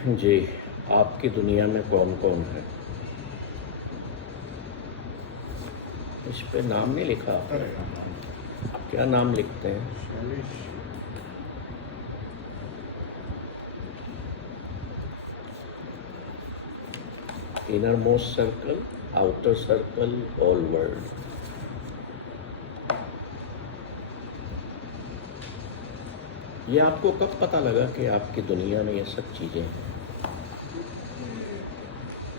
जी, आपकी दुनिया में कौन-कौन है? इस पे नाम नहीं लिखा आपने। रहेगा नाम क्या नाम लिखते हैं? Shailesh. Inner most circle, outer circle, whole world. ये आपको कब पता लगा कि आपकी दुनिया में ये सब चीज़ें हैं?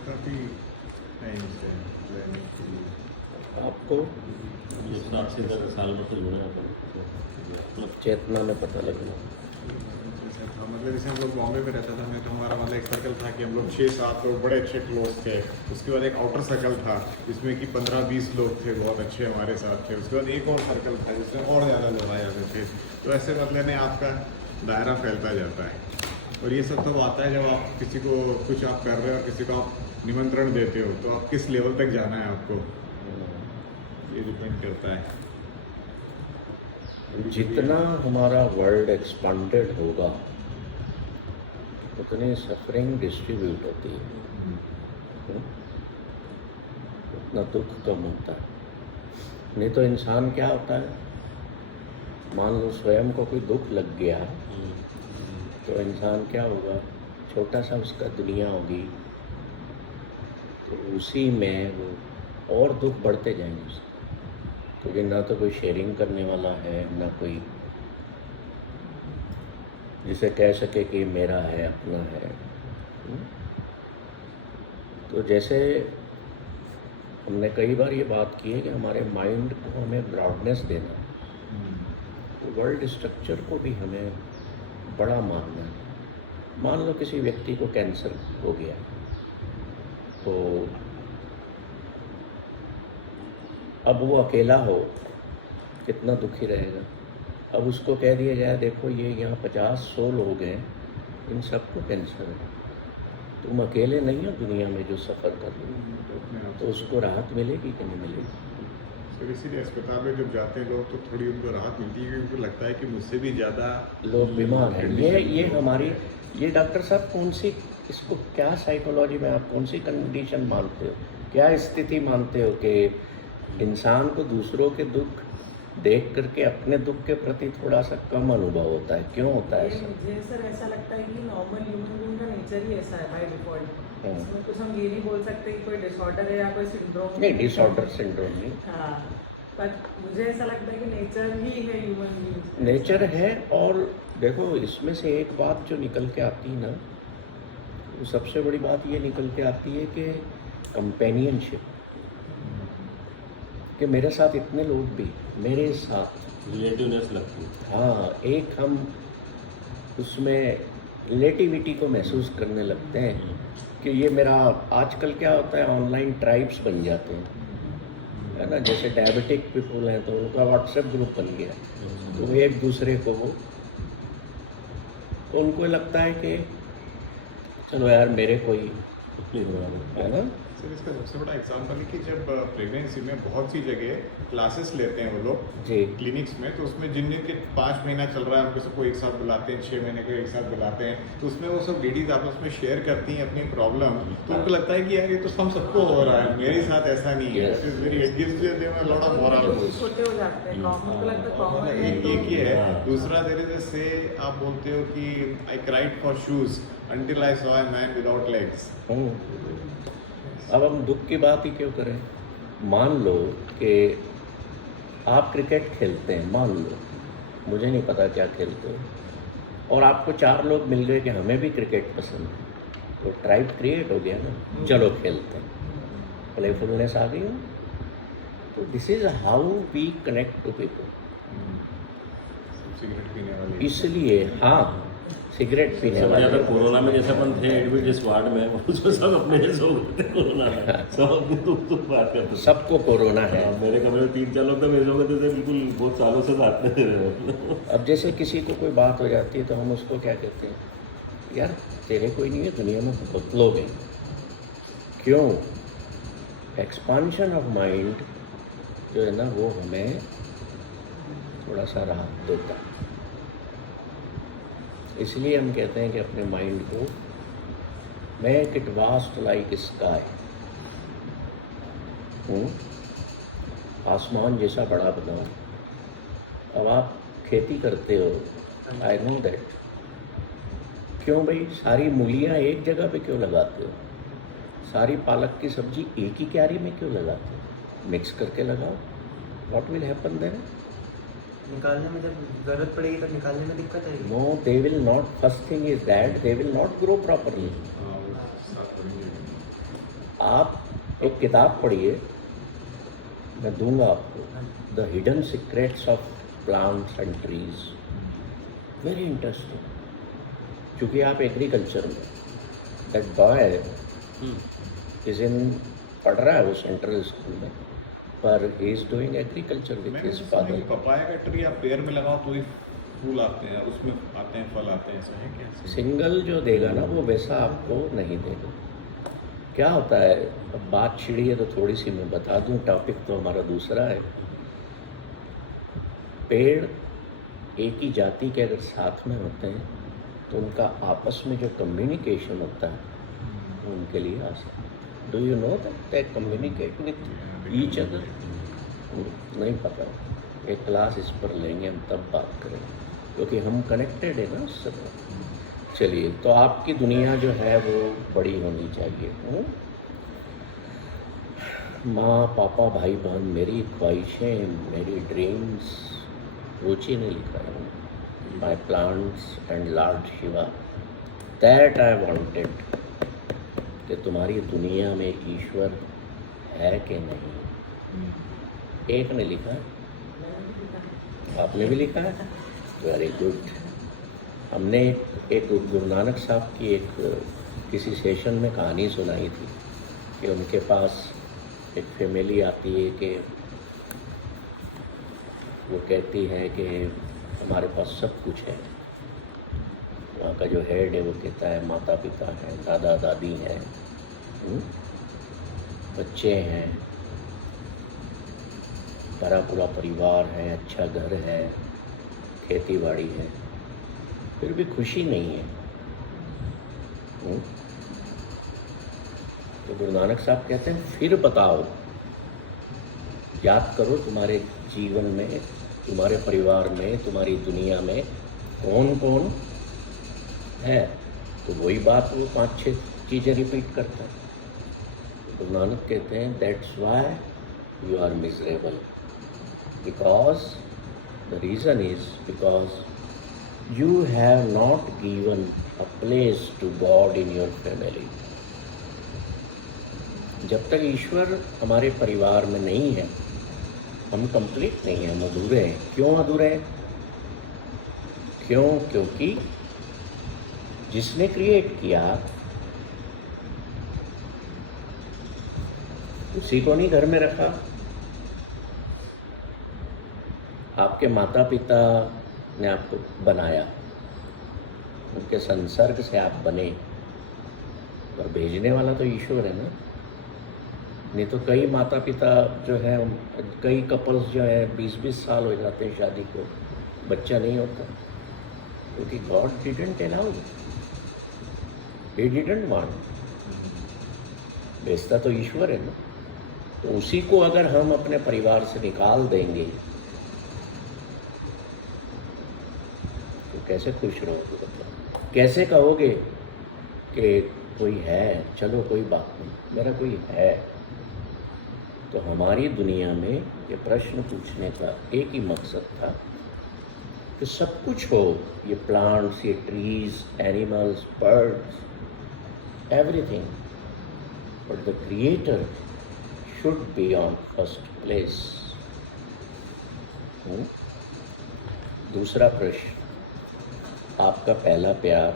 काफ़ी टाइम से प्लानिंग के लिए। आपको ये 7 से 10 साल में तो जुड़े हैं मतलब चेतना में पता लगा? जैसे था मतलब जैसे हम लोग बॉम्बे में रहता था मैं तो हमारा मतलब एक सर्कल था कि हम लोग 6-7 लोग बड़े अच्छे क्लोज थे। उसके बाद एक आउटर सर्कल था जिसमें कि 15-20 लोग थे बहुत अच्छे हमारे साथ थे। उसके बाद एक और सर्कल था जिसमें और ज़्यादा लोग आ जाते थे। तो ऐसे मतलब में आपका दायरा फैलता जाता है। और ये सब तब आता है जब आप किसी को कुछ आप कर रहे हो और किसी को आप निमंत्रण देते हो तो आप किस लेवल तक जाना है आपको, ये डिपेंड करता है। जितना हमारा वर्ल्ड एक्सपांडेड होगा उतनी सफरिंग डिस्ट्रीब्यूट होती है। हम्म? उतना दुख कम होता है। नहीं तो इंसान क्या होता है, मान लो स्वयं को कोई दुख लग गया तो इंसान क्या होगा, छोटा सा उसका दुनिया होगी तो उसी में वो और दुख बढ़ते जाएंगे उसके, क्योंकि ना तो कोई शेयरिंग करने वाला है, ना कोई जिसे कह सके कि मेरा है, अपना है। तो जैसे हमने कई बार ये बात की है कि हमारे माइंड को हमें ब्रॉडनेस देना, तो वर्ल्ड स्ट्रक्चर को भी हमें बड़ा मानना है। मान लो किसी व्यक्ति को कैंसर हो गया तो अब वो अकेला हो, कितना दुखी रहेगा। अब उसको कह दिया जाए देखो ये यहाँ 50-100 लोग हैं, इन सबको कैंसर है, तुम अकेले नहीं हो दुनिया में जो सफ़र कर रहे हो, तो उसको राहत मिलेगी कि नहीं मिलेगी? सर इसीलिए अस्पताल में जब जाते हैं लोग तो थोड़ी उनको राहत मिलती है क्योंकि उनको लगता है कि मुझसे भी ज़्यादा लोग बीमार हैं। ये हमारी, ये डॉक्टर साहब कौन सी, इसको क्या साइकोलॉजी में आप कौन सी कंडीशन मानते हो, क्या स्थिति मानते हो कि इंसान को दूसरों के दुख देख करके अपने दुख के प्रति थोड़ा सा कम अनुभव होता है? क्यों होता है ऐसा? मुझे सर ऐसा लगता है कि नॉर्मल ह्यूमन बीइंग का नेचर ही ऐसा है बाय डिफॉल्ट। हाँ। इसमें कुछ हम ये नहीं बोल सकते कि कोई डिसऑर्डर है या कोई सिंड्रोम। नहीं, डिसऑर्डर सिंड्रोम नहीं, हाँ, पर मुझे ऐसा लगता है कि नेचर ही है ह्यूमन बीइंग। नेचर है। और देखो इसमें से एक बात जो निकल के आती है ना, वो सबसे बड़ी बात ये निकल के आती है कि कंपेनियनशिप, कि मेरे साथ इतने लोग भी मेरे साथ, रिलेटिवनेस लगती है। हाँ, एक हम उसमें रिलेटिविटी को महसूस करने लगते हैं कि ये मेरा, आजकल क्या होता है ऑनलाइन ट्राइब्स बन जाते हैं, है ना। जैसे डायबिटिक पीपल हैं तो उनका व्हाट्सएप ग्रुप बन गया, तो वो एक दूसरे को वो, तो उनको लगता है कि चलो यार मेरे कोई, है ना। सर इसका सबसे बड़ा एग्जांपल है कि जब प्रेगनेंसी में बहुत सी जगह क्लासेस लेते हैं वो लोग जी, क्लिनिक्स में, तो उसमें जिनके 5 महीना चल रहा है उनको सबको एक साथ बुलाते हैं, 6 महीने को एक साथ बुलाते हैं, तो उसमें वो सब लेडीज आपस में शेयर करती हैं अपनी प्रॉब्लम। तो उनको लगता है कि यार ये तो हम सबको हो रहा है, मेरे साथ ऐसा नहीं है। Yes. It is very- it gives them a lot of moral boost. छोटे हो जाते हैं, कॉमन को लगता है कॉमन है एक ही है। हाँ। दूसरा देर इज से आप बोलते हो कि I cried for shoes until I saw a man without legs. अब हम दुख की बात ही क्यों करें। मान लो कि आप क्रिकेट खेलते हैं, मान लो, मुझे नहीं पता क्या खेलते हो, और आपको 4 लोग मिल गए कि हमें भी क्रिकेट पसंद है, तो ट्राइब क्रिएट हो गया ना, चलो खेलते हैं, प्लेफुलनेस आ गई हो। तो this is how we connect to people. Cigarette पीने वाले इसलिए हाँ, सिगरेट पीने सबसे ज़्यादा वाले, कोरोना में जैसे अपन थे एडमिट जिस वार्ड में, उसमें सब अपने जैसे हो गए थे कोरोना में, सब अपनी दुख बात करते थे। सबको कोरोना है। हाँ, मेरे कमरे में 3-4 लोग तो मेरे लोग थे बिल्कुल बहुत सालों से बात करते रहे। अब जैसे किसी को कोई बात हो जाती है तो हम उसको क्या कहते हैं, यार तेरे कोई नहीं है दुनिया में, बहुत लोग हैं। क्यों? एक्सपांशन ऑफ माइंड जो है ना वो हमें थोड़ा सा राहत देता है। इसलिए हम कहते हैं कि अपने माइंड को make it vast like sky, आसमान जैसा बड़ा बनाओ। अब आप खेती करते हो, आई नो दैट। क्यों भाई सारी मूलियाँ एक जगह पे क्यों लगाते हो? सारी पालक की सब्जी एक ही क्यारी में क्यों लगाते हो? मिक्स करके लगाओ। What will happen then? निकालने में जब जरूरत पड़ेगी तो निकालने में दिक्कत आएगी। No, they will not. First thing is that they will not grow properly. हाँ, वो साथ करेंगे। आप एक किताब पढ़िए, मैं दूंगा आपको, the hidden secrets of plants and trees. Very interesting. क्योंकि आप एग्रीकल्चर में, दैट बॉय इज इन, पढ़ रहा है वो सेंट्रल स्कूल में, पर he is doing agriculture with मैंने हिज तो सुना है कि फादर। पपाया का ट्री आप पेड़ में लगाओ तो ही फूल आते हैं, उसमें आते हैं, फल आते हैं, ऐसा है क्या? सिंगल जो देगा ना वो वैसा आपको नहीं देगा। क्या होता है, अब बात छिड़ी है तो थोड़ी सी मैं बता दूं, टॉपिक तो हमारा दूसरा है। पेड़ एक ही जाति के अगर साथ में होते हैं तो उनका आपस में जो कम्युनिकेशन होता है वो उनके लिए आसान। Do you know that they communicate with each other? नहीं पता, एक क्लास इस पर लेंगे हम, तब बात करेंगे, क्योंकि हम कनेक्टेड है ना उससे। चलिए, तो आपकी दुनिया जो है वो बड़ी होनी चाहिए। माँ, पापा, भाई, बहन, मेरी ख्वाहिशें, मेरी ड्रीम्स। रुचि ने लिखा है, माई plants and Lord Shiva, that I wanted, कि तुम्हारी दुनिया में एक ईश्वर है कि नहीं। एक ने लिखा है, आपने भी लिखा है, वेरी गुड। हमने एक गुरु नानक साहब की एक किसी सेशन में कहानी सुनाई थी कि उनके पास एक फैमिली आती है कि वो कहती है कि हमारे पास सब कुछ है। वहाँ का जो हेड है वो कहता है माता पिता हैं, दादा दादी हैं, बच्चे हैं, भरा पूरा परिवार है, अच्छा घर है, खेती बाड़ी है, फिर भी खुशी नहीं है। तो गुरु नानक साहब कहते हैं फिर बताओ, याद करो तुम्हारे जीवन में, तुम्हारे परिवार में, तुम्हारी दुनिया में कौन कौन है। तो वही बात वो 5-6 चीज़ें रिपीट करता है। गुरु नानक कहते हैं that's why you are miserable, because the reason is because you have not given a place to God in your family. जब तक ईश्वर हमारे परिवार में नहीं है हम कंप्लीट नहीं हैं, हम अधूरे हैं। क्यों अधूरे हैं? क्यों? क्योंकि जिसने क्रिएट किया उसी को नहीं घर में रखा। आपके माता पिता ने आपको बनाया, उनके संसर्ग से आप बने, पर भेजने वाला तो ईश्वर है ना। नहीं तो कई माता पिता जो हैं, कई कपल्स जो हैं 20-20 साल हो जाते हैं शादी को, बच्चा नहीं होता, क्योंकि God didn't allow, he didn't want. भेजता तो ईश्वर है ना। तो उसी को अगर हम अपने परिवार से निकाल देंगे कैसे खुश रहोगे? कैसे कहोगे कि कोई है, चलो कोई बात नहीं, मेरा कोई है। तो हमारी दुनिया में ये प्रश्न पूछने का एक ही मकसद था कि सब कुछ हो, ये प्लांट्स, ये trees, animals, birds, everything, but the creator should be on first place. दूसरा प्रश्न, आपका पहला प्यार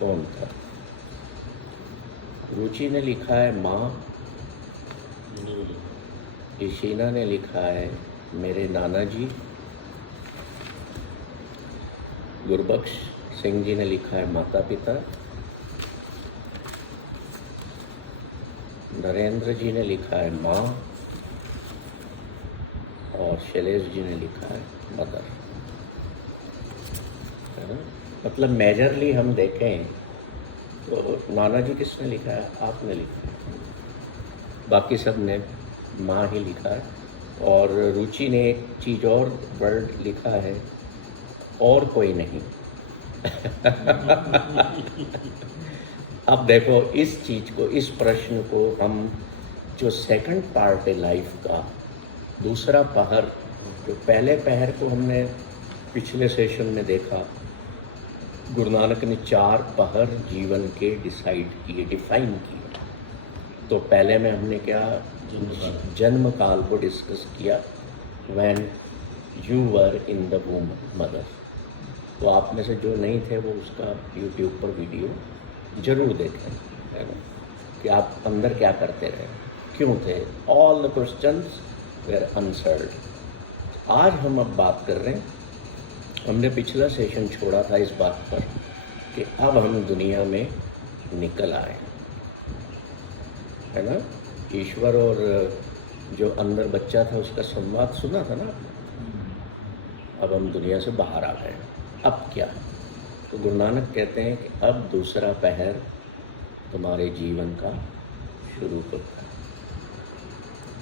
कौन था? रुचि ने लिखा है माँ, इशीना ने लिखा है मेरे नाना जी, गुरबख्श सिंह जी ने लिखा है माता पिता, नरेंद्र जी ने लिखा है माँ, और शैलेश जी ने लिखा है मदर। है ना? मतलब मेजरली हम देखें तो नाना जी किसने लिखा है? आपने लिखा है। बाकी सब ने माँ ही लिखा है। और रुचि ने एक चीज़ और वर्ड लिखा है, और कोई नहीं। अब देखो इस चीज़ को, इस प्रश्न को हम, जो सेकंड पार्ट है लाइफ का, दूसरा पहर, जो पहले पहर को हमने पिछले सेशन में देखा, गुरु नानक ने 4 पहर जीवन के डिसाइड किए, डिफाइन किए। तो पहले में हमने क्या, जन्म काल को डिस्कस किया, when you were in the वूम mother. तो आप में से जो नहीं थे वो उसका यूट्यूब पर वीडियो जरूर देखें, है ना, कि आप अंदर क्या करते रहे, क्यों थे। All the questions were answered. आज हम अब बात कर रहे हैं, हमने पिछला सेशन छोड़ा था इस बात पर कि अब हम दुनिया में निकल आए, है ना। ईश्वर और जो अंदर बच्चा था उसका संवाद सुना था ना आपने। अब हम दुनिया से बाहर आ गए, अब क्या। तो गुरु नानक कहते हैं कि अब दूसरा पहर तुम्हारे जीवन का शुरू होता है,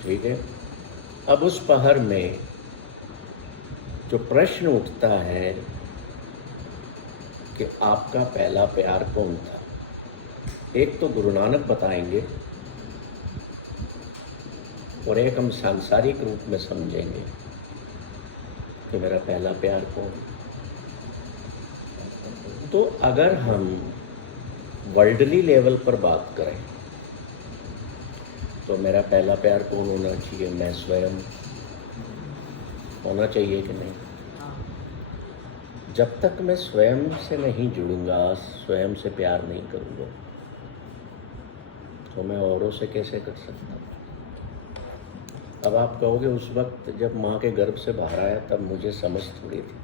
ठीक है। अब उस पहर में जो प्रश्न उठता है कि आपका पहला प्यार कौन था। एक तो गुरु नानक बताएंगे और एक हम सांसारिक रूप में समझेंगे कि मेरा पहला प्यार कौन। तो अगर हम वर्ल्डली लेवल पर बात करें तो मेरा पहला प्यार कौन होना चाहिए? मैं स्वयं होना चाहिए कि नहीं? जब तक मैं स्वयं से नहीं जुड़ूंगा, स्वयं से प्यार नहीं करूंगा, तो मैं औरों से कैसे कर सकता हूँ? अब आप कहोगे उस वक्त जब माँ के गर्भ से बाहर आया तब मुझे समझ थोड़ी थी,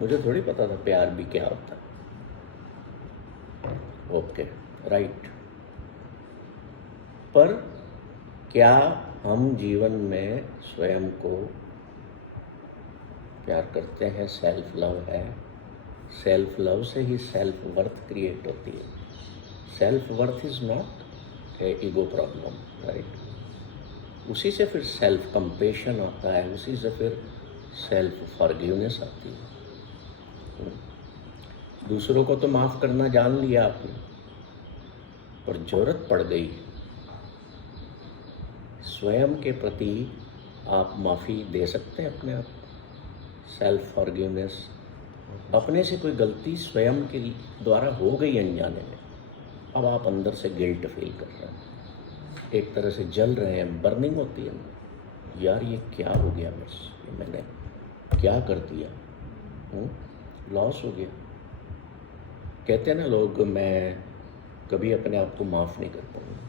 मुझे थोड़ी पता था प्यार भी क्या होता। Okay, right. पर क्या हम जीवन में स्वयं को प्यार करते हैं? सेल्फ लव है। सेल्फ लव से ही सेल्फ वर्थ क्रिएट होती है। Self worth is not a ego problem, right. उसी से फिर सेल्फ कंपेशन आता है, उसी से फिर सेल्फ फॉरगिवनेस आती है। दूसरों को तो माफ़ करना जान लिया आपने, पर जरूरत पड़ गई स्वयं के प्रति आप माफ़ी दे सकते हैं अपने आप। सेल्फ फॉरगिवनेस, अपने से कोई गलती स्वयं के द्वारा हो गई अनजाने में, अब आप अंदर से गिल्ट फील कर रहे हैं, एक तरह से जल रहे हैं, बर्निंग होती है यार, ये क्या हो गया बस, ये मैंने क्या कर दिया, लॉस हो गया। कहते हैं ना लोग, मैं कभी अपने आप को माफ़ नहीं कर पाऊंगा।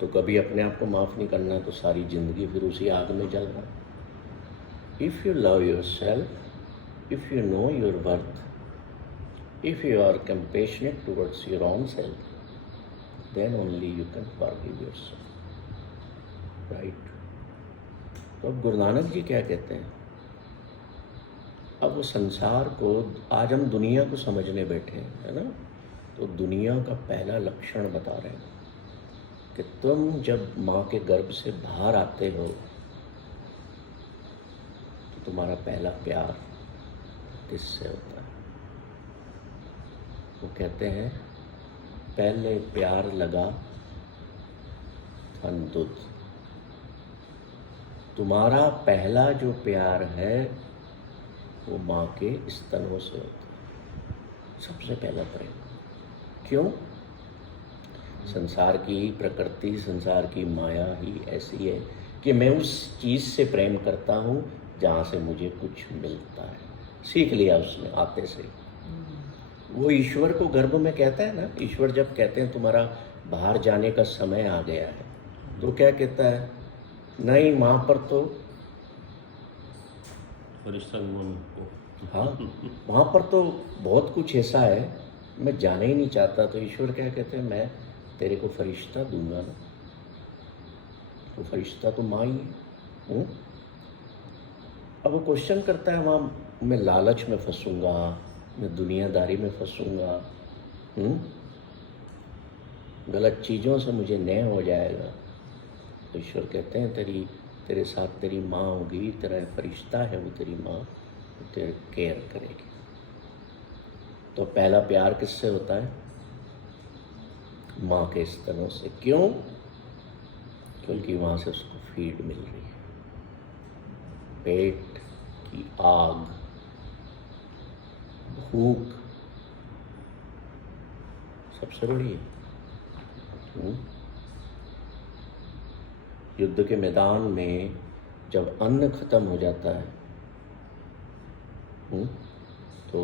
तो कभी अपने आप को माफ़ नहीं करना तो सारी ज़िंदगी फिर उसी आग में जलना। If you love yourself, if you know your worth, if you are compassionate towards your own self, then only you can forgive yourself, right? तो अब गुरु नानक जी क्या कहते हैं? अब वो संसार को, आज हम दुनिया को समझने बैठे हैं, है ना। तो दुनिया का पहला लक्षण बता रहे हैं कि तुम जब माँ के गर्भ से बाहर आते हो तो तुम्हारा पहला प्यार किससे होता है? वो कहते हैं पहले प्यार लगा था दूध। तुम्हारा पहला जो प्यार है वो माँ के स्तनों से होता है, सबसे पहला प्रेम। क्यों? संसार की प्रकृति, संसार की माया ही ऐसी है कि मैं उस चीज़ से प्रेम करता हूँ जहाँ से मुझे कुछ मिलता है। सीख लिया उसने आते से। वो ईश्वर को गर्भ में कहता है ना, ईश्वर जब कहते हैं तुम्हारा बाहर जाने का समय आ गया है, तो क्या कहता है? नहीं, माँ पर तो हाँ, वहाँ पर तो बहुत कुछ ऐसा है मैं जाना ही नहीं चाहता। तो ईश्वर क्या कहते हैं? मैं तेरे को फरिश्ता दूंगा ना। तो फरिश्ता तो माँ ही है। अब वो क्वेश्चन करता है, वहाँ मैं लालच में फंसूंगा, मैं दुनियादारी में फंसूंगा, गलत चीज़ों से मुझे न्याय हो जाएगा। तो ईश्वर कहते हैं तेरे साथ तेरी माँ होगी, तेरा फरिश्ता है वो तेरी माँ, वो तेरे केयर करेगी। तो पहला प्यार किससे होता है? माँ के स्तनों से। क्यों? क्योंकि वहाँ से उसको फीड मिल रही है। पेट की आग, भूख सबसे बड़ी है। युद्ध के मैदान में जब अन्न खत्म हो जाता है तो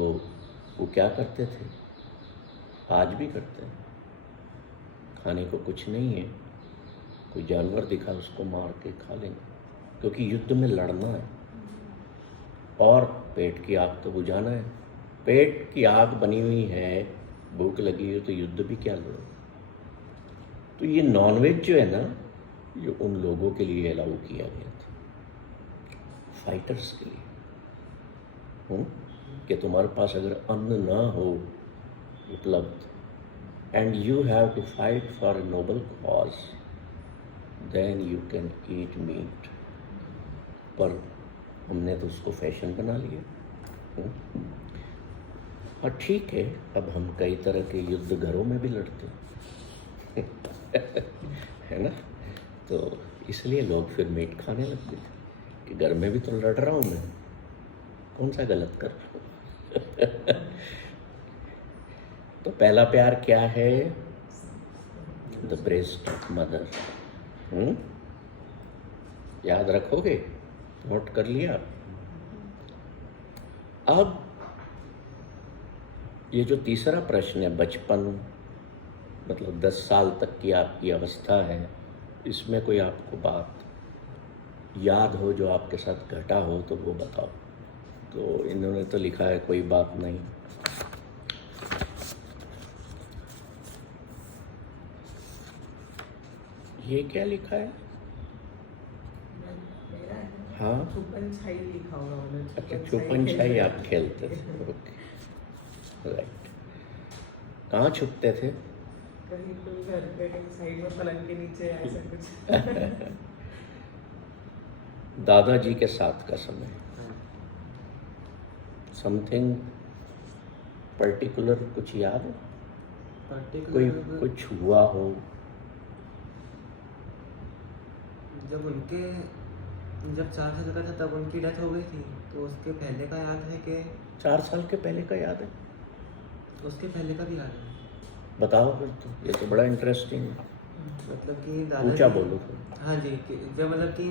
वो क्या करते थे? आज भी करते हैं। खाने को कुछ नहीं है, कोई जानवर दिखा उसको मार के खा लेंगे, क्योंकि युद्ध में लड़ना है और पेट की आग तो बुझाना है। पेट की आग बनी हुई है, भूख लगी है, तो युद्ध भी क्या लड़ो। तो ये नॉनवेज जो है ना, ये उन लोगों के लिए अलाउ किया गया था, फाइटर्स के लिए, कि तुम्हारे पास अगर अन्न ना हो उपलब्ध and you have to fight for a noble cause, then you can eat meat. पर हमने तो उसको फैशन बना लिया। और ठीक है, अब हम कई तरह के युद्ध घरों में भी लड़ते हैं है ना। तो इसलिए लोग फिर मीट खाने लगते थे कि घर में भी तो लड़ रहा हूँ मैं, कौन सा गलत कर रहा हूँ। तो पहला प्यार क्या है? The breast of mother. याद रखोगे? नोट कर लिया? अब ये जो तीसरा प्रश्न है, बचपन मतलब 10 साल तक की आपकी अवस्था है, इसमें कोई आपको बात याद हो जो आपके साथ घटा हो तो वो बताओ। तो इन्होंने तो लिखा है कोई बात नहीं। ये क्या लिखा है? हाँ, छुपन छाई लिखा होगा उन्होंने। अच्छा, छुपन छाई आप खेलते थे। Okay, right. कहाँ छुपते थे? कहीं कोई घर पे, कहीं साइड में पलंग के नीचे, ऐसा कुछ। दादाजी के साथ का समय, समथिंग पर्टिकुलर कुछ याद है? कोई पर्टिकुलर कुछ हुआ हो? जब 4 साल का था तब उनकी डेथ हो गई थी, तो उसके पहले का याद है कि 4 साल के पहले का याद है? उसके पहले का भी याद है। बताओ फिर तो, ये तो बड़ा इंटरेस्टिंग है। मतलब कि ऊंचा दादाजी, बोलो फिर। हाँ जी, जब मतलब कि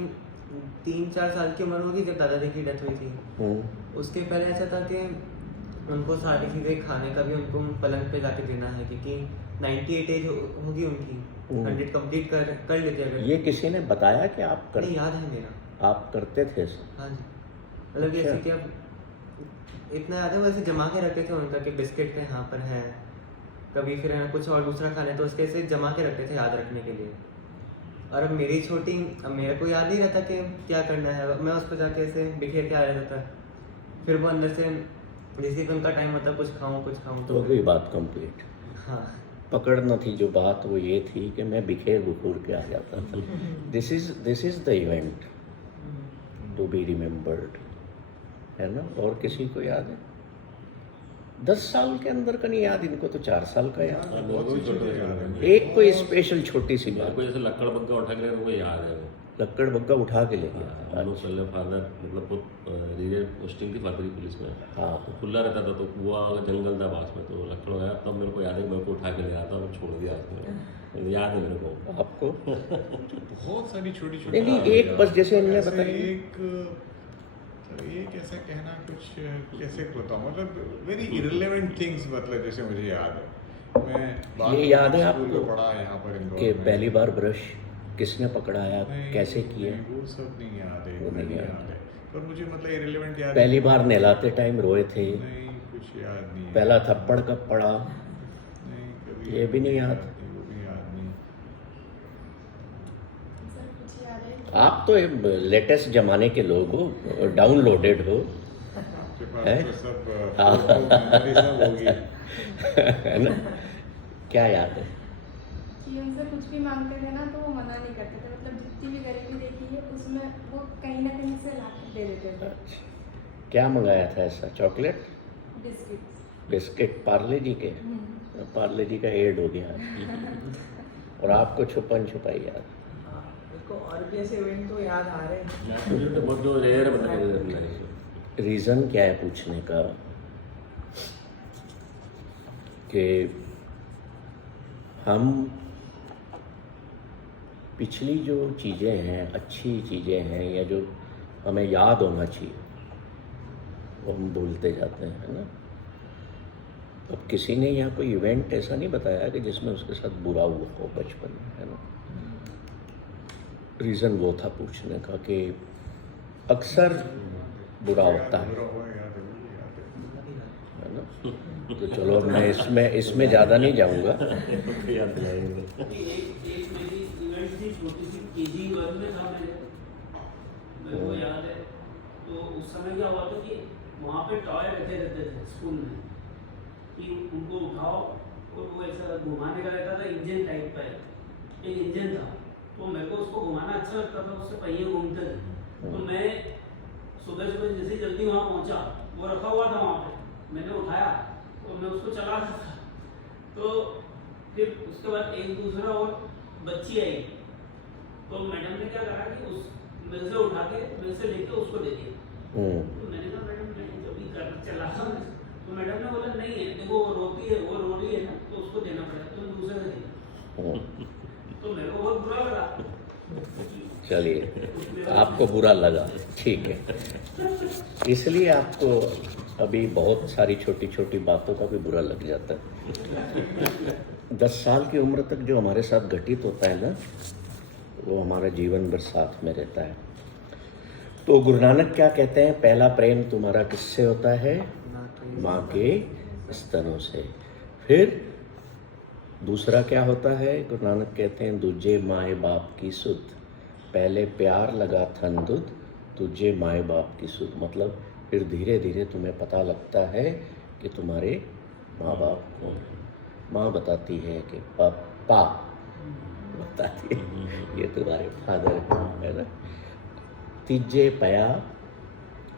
3-4 साल की उम्र होगी जब दादाजी की डेथ हुई थी। उसके पहले ऐसा था कि उनको सारी चीज़ें खाने का भी उनको पलंग पे जाके देना है, क्योंकि 98 एज होगी उनकी, 100 कंप्लीट कर लेते अगर। ये किसी ने बताया कि आप कर? नहीं, याद है मेरा। आप करते थे? हाँ जी, मतलब अच्छा। जैसे कि अब इतना याद है, वैसे जमा के रखते थे उनका कि बिस्किट यहाँ पर है, कभी फिर कुछ और दूसरा खाने, तो उसके ऐसे जमा के रखते थे याद रखने के लिए। और अब मेरे को याद नहीं रहता कि क्या करना है, मैं उस पर जाके ऐसे बिखेर के आ जाता था। फिर वो अंदर से जैसे कि उनका टाइम होता कुछ खाऊं तो गई बात कंप्लीट। हाँ, पकड़ना थी जो बात, वो ये थी कि मैं बिखेर बुखूर के आ जाता था। This is the event to be remembered, है ना। और किसी को याद है? 10 साल के अंदर का नहीं याद, इनको तो 4 साल का याद है। मेरे को भी छोटे याद है। एक कोई स्पेशल छोटी सी मेरे बात, को जैसे लक्कड़ बग्गा उठा के वो याद है। वो लक्कड़ बग्गा उठा के ले गया था। हम लोग पहले फादर मतलब बहुत रिलेट पोस्टिंग थी फादर की पुलिस में, हाँ, तो खुला रहता था, तो कुआ जंगल था पास में, तो लकड़ वगैरह तब मेरे को याद है, मेरे को उठा के ले रहा था, वो छोड़ दिया उसने, याद है मेरे को। आपको? बहुत सारी छोटी छोटी नहीं, एक बस जैसे इनने ऐसे बताया। एक ऐसा कहना कुछ कैसे बताऊँ, मतलब वेरी इररिलेवेंट थिंग्स, मतलब जैसे मुझे याद है, मैं बाद ये में याद है स्कूल में आपको पढ़ा यहाँ पर इंदौर कि में। पहली बार ब्रश किसने पकड़ाया, नहीं, कैसे किया? नहीं, वो सब नहीं याद है, वो नहीं नहीं याद। याद है, पर मुझे मतलब इररिलेवेंट याद पहली है। बार नहलाते टाइम रोए थे, नहीं, कुछ याद नहीं है। पहला थप्पड़ कब पड़ा, नहीं, कभी ये भी नहीं याद। वो भी याद नहीं। आप तो लेटेस्ट जमाने के लोग हो, डाउनलोडेड हो। आपके पास है? तो सब हाँ। मेमोरी सब होगी। है ना? क्या याद है? कि उनसे कुछ भी मांगते थे ना तो वो मना नहीं करते थे, मतलब जितनी भी गरीबी देखी है उसमें वो कहीं ना कहीं से ला के दे देते थे। अच्छा, क्या मंगाया था ऐसा? Chocolate, biscuit. बिस्किट पार्ले जी के? पार्ले जी का एड हो गया और आपको छुपन छुपाई याद? हाँ, मेरे को और भी ऐसे इवेंट तो याद आ रहे हैं। मुझे तो बहुत जो रेयर बता रीज़न क्या है पूछने का कि हम पिछली जो चीज़ें हैं, अच्छी चीज़ें हैं, या जो हमें याद होना चाहिए, वो हम भूलते जाते हैं, है ना? अब किसी ने यहाँ कोई इवेंट ऐसा नहीं बताया कि जिसमें उसके साथ बुरा हुआ हो बचपन में, है ना? रीज़न वो था पूछने का कि अक्सर बुरा होता है ना? तो चलो मैं इसमें ज़्यादा नहीं जाऊँगा। याद दिलाएंगे। एक मेरी इवेंट थी, छोटी सी केजी 1 में था मेरे को याद है। तो उस समय क्या हुआ था कि वहाँ पे टॉय रखे रहते थे स्कूल में, कि उनको उठाओ और वो ऐसा घुमाने का रहता था, इंजन टाइप का एक इंजन था, तो मेरे को उसको घुमाना अच्छा लगता था, उससे पहिए घूमते थे। तो मैं सुबह सुबह जैसे जल्दी वहाँ पहुँचा, वो रखा हुआ था वहाँ पे, मैंने उठाया और मैं उसको चला रहा था। तो फिर उसके बाद एक दूसरा और बच्ची आई, तो मैडम ने क्या करा कि उस मेरे से उठा के मेरे से लेके उसको दे दिया। तो मैंने कहा मैडम मैं जो भी कर चला रहा हूँ, तो मैडम ने बोला नहीं है, देखो वो रोती है, वो रो रही है ना, तो उसको देना पड़ेगा, तुम दूसरे से देना। तो मेरे को बहुत बुरा लगा। चलिए, आपको बुरा लगा, ठीक है, इसलिए आपको अभी बहुत सारी छोटी छोटी बातों का भी बुरा लग जाता है। 10 साल की उम्र तक जो हमारे साथ घटित होता है ना, वो हमारा जीवन भर साथ में रहता है। तो गुरु नानक क्या कहते हैं? पहला प्रेम तुम्हारा किससे होता है? माँ के स्तनों से। फिर दूसरा क्या होता है? गुरु नानक कहते हैं दूजे माए बाप की सुध। पहले प्यार लगा थन दुध, दूजे माए बाप की सुध। मतलब फिर धीरे धीरे तुम्हें पता लगता है कि तुम्हारे माँ बाप कौन है। माँ बताती है कि पापा, बताती है ये तुम्हारे फादर है ना। तीजे पया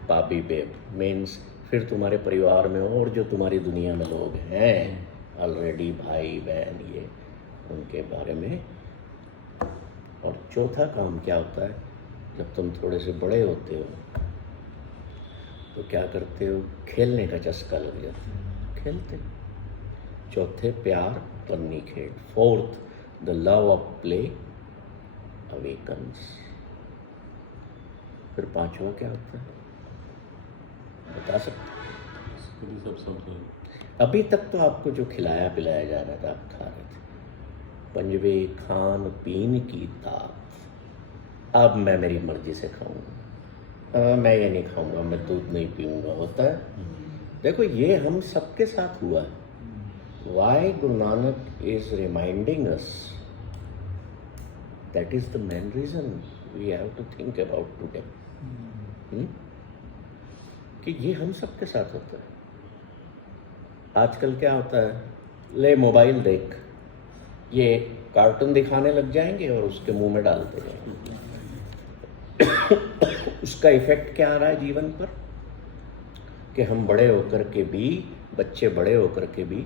पापी बेब मीन्स फिर तुम्हारे परिवार में और जो तुम्हारी दुनिया में लोग हैं ऑलरेडी, भाई बहन, ये उनके बारे में। और चौथा काम क्या होता है? जब तुम थोड़े से बड़े होते हो तो क्या करते हो? खेलने का चस्का लग जाता है, खेलते। चौथे प्यार पन्नी खेल। Fourth the love of play awakens. फिर पांचवा क्या होता है? बता सकते? सब अभी तक तो आपको जो खिलाया पिलाया जा रहा था आप खा रहे थे, पंजवे खान पीन की ताक। अब मैं मेरी मर्जी से खाऊंगा, मैं ये नहीं खाऊंगा, मैं दूध नहीं पीऊंगा, होता है। देखो ये हम सबके साथ हुआ है। Why Guru Nanak is reminding us, that is the main reason we have to think about today, कि ये हम सबके साथ होता है। आजकल क्या होता है? ले मोबाइल देख, ये कार्टून दिखाने लग जाएंगे और उसके मुंह में डालते जाएंगे। उसका इफेक्ट क्या आ रहा है जीवन पर? कि हम बड़े होकर के भी, बच्चे बड़े होकर के भी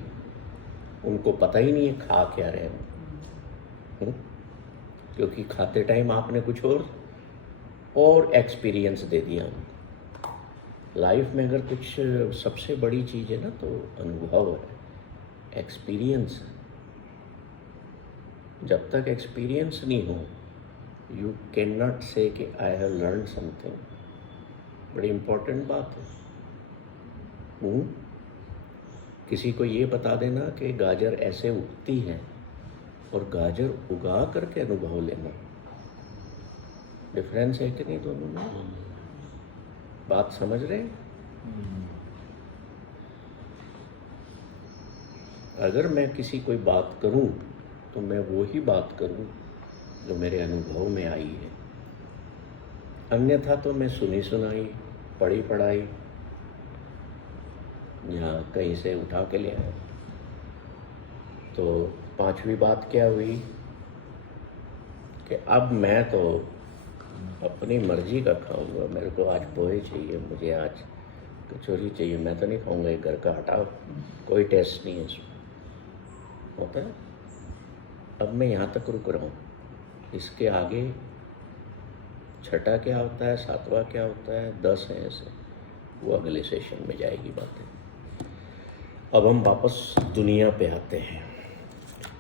उनको पता ही नहीं है खा क्या रहे हैं, क्योंकि खाते टाइम आपने कुछ और एक्सपीरियंस दे दिया उनको। लाइफ में अगर कुछ सबसे बड़ी चीज़ है ना तो अनुभव है, एक्सपीरियंस है। जब तक एक्सपीरियंस नहीं हो यू कैन नॉट से कि आई हैव लर्न समथिंग। बड़ी इम्पोर्टेंट बात है। किसी को ये बता देना कि गाजर ऐसे उगती है और गाजर उगा करके अनुभव लेना, डिफरेंस है कि नहीं दोनों में? बात समझ रहे हैं? अगर मैं किसी कोई बात करूं तो मैं वो ही बात करूं जो मेरे अनुभव में आई है, अन्यथा तो मैं सुनी सुनाई, पढ़ी पढ़ाई या कहीं से उठा के ले आया। तो पांचवी बात क्या हुई कि अब मैं तो अपनी मर्जी का खाऊंगा। मेरे को आज पोहे चाहिए, मुझे आज कचौरी चाहिए, मैं तो नहीं खाऊंगा ये घर का, हटाओ, कोई टेस्ट नहीं है इसमें। होता है। अब मैं यहाँ तक रुक रहा हूँ, इसके आगे छठा क्या होता है, सातवां क्या होता है, 10 है ऐसे, वो अगले सेशन में जाएगी बातें। अब हम वापस दुनिया पे आते हैं।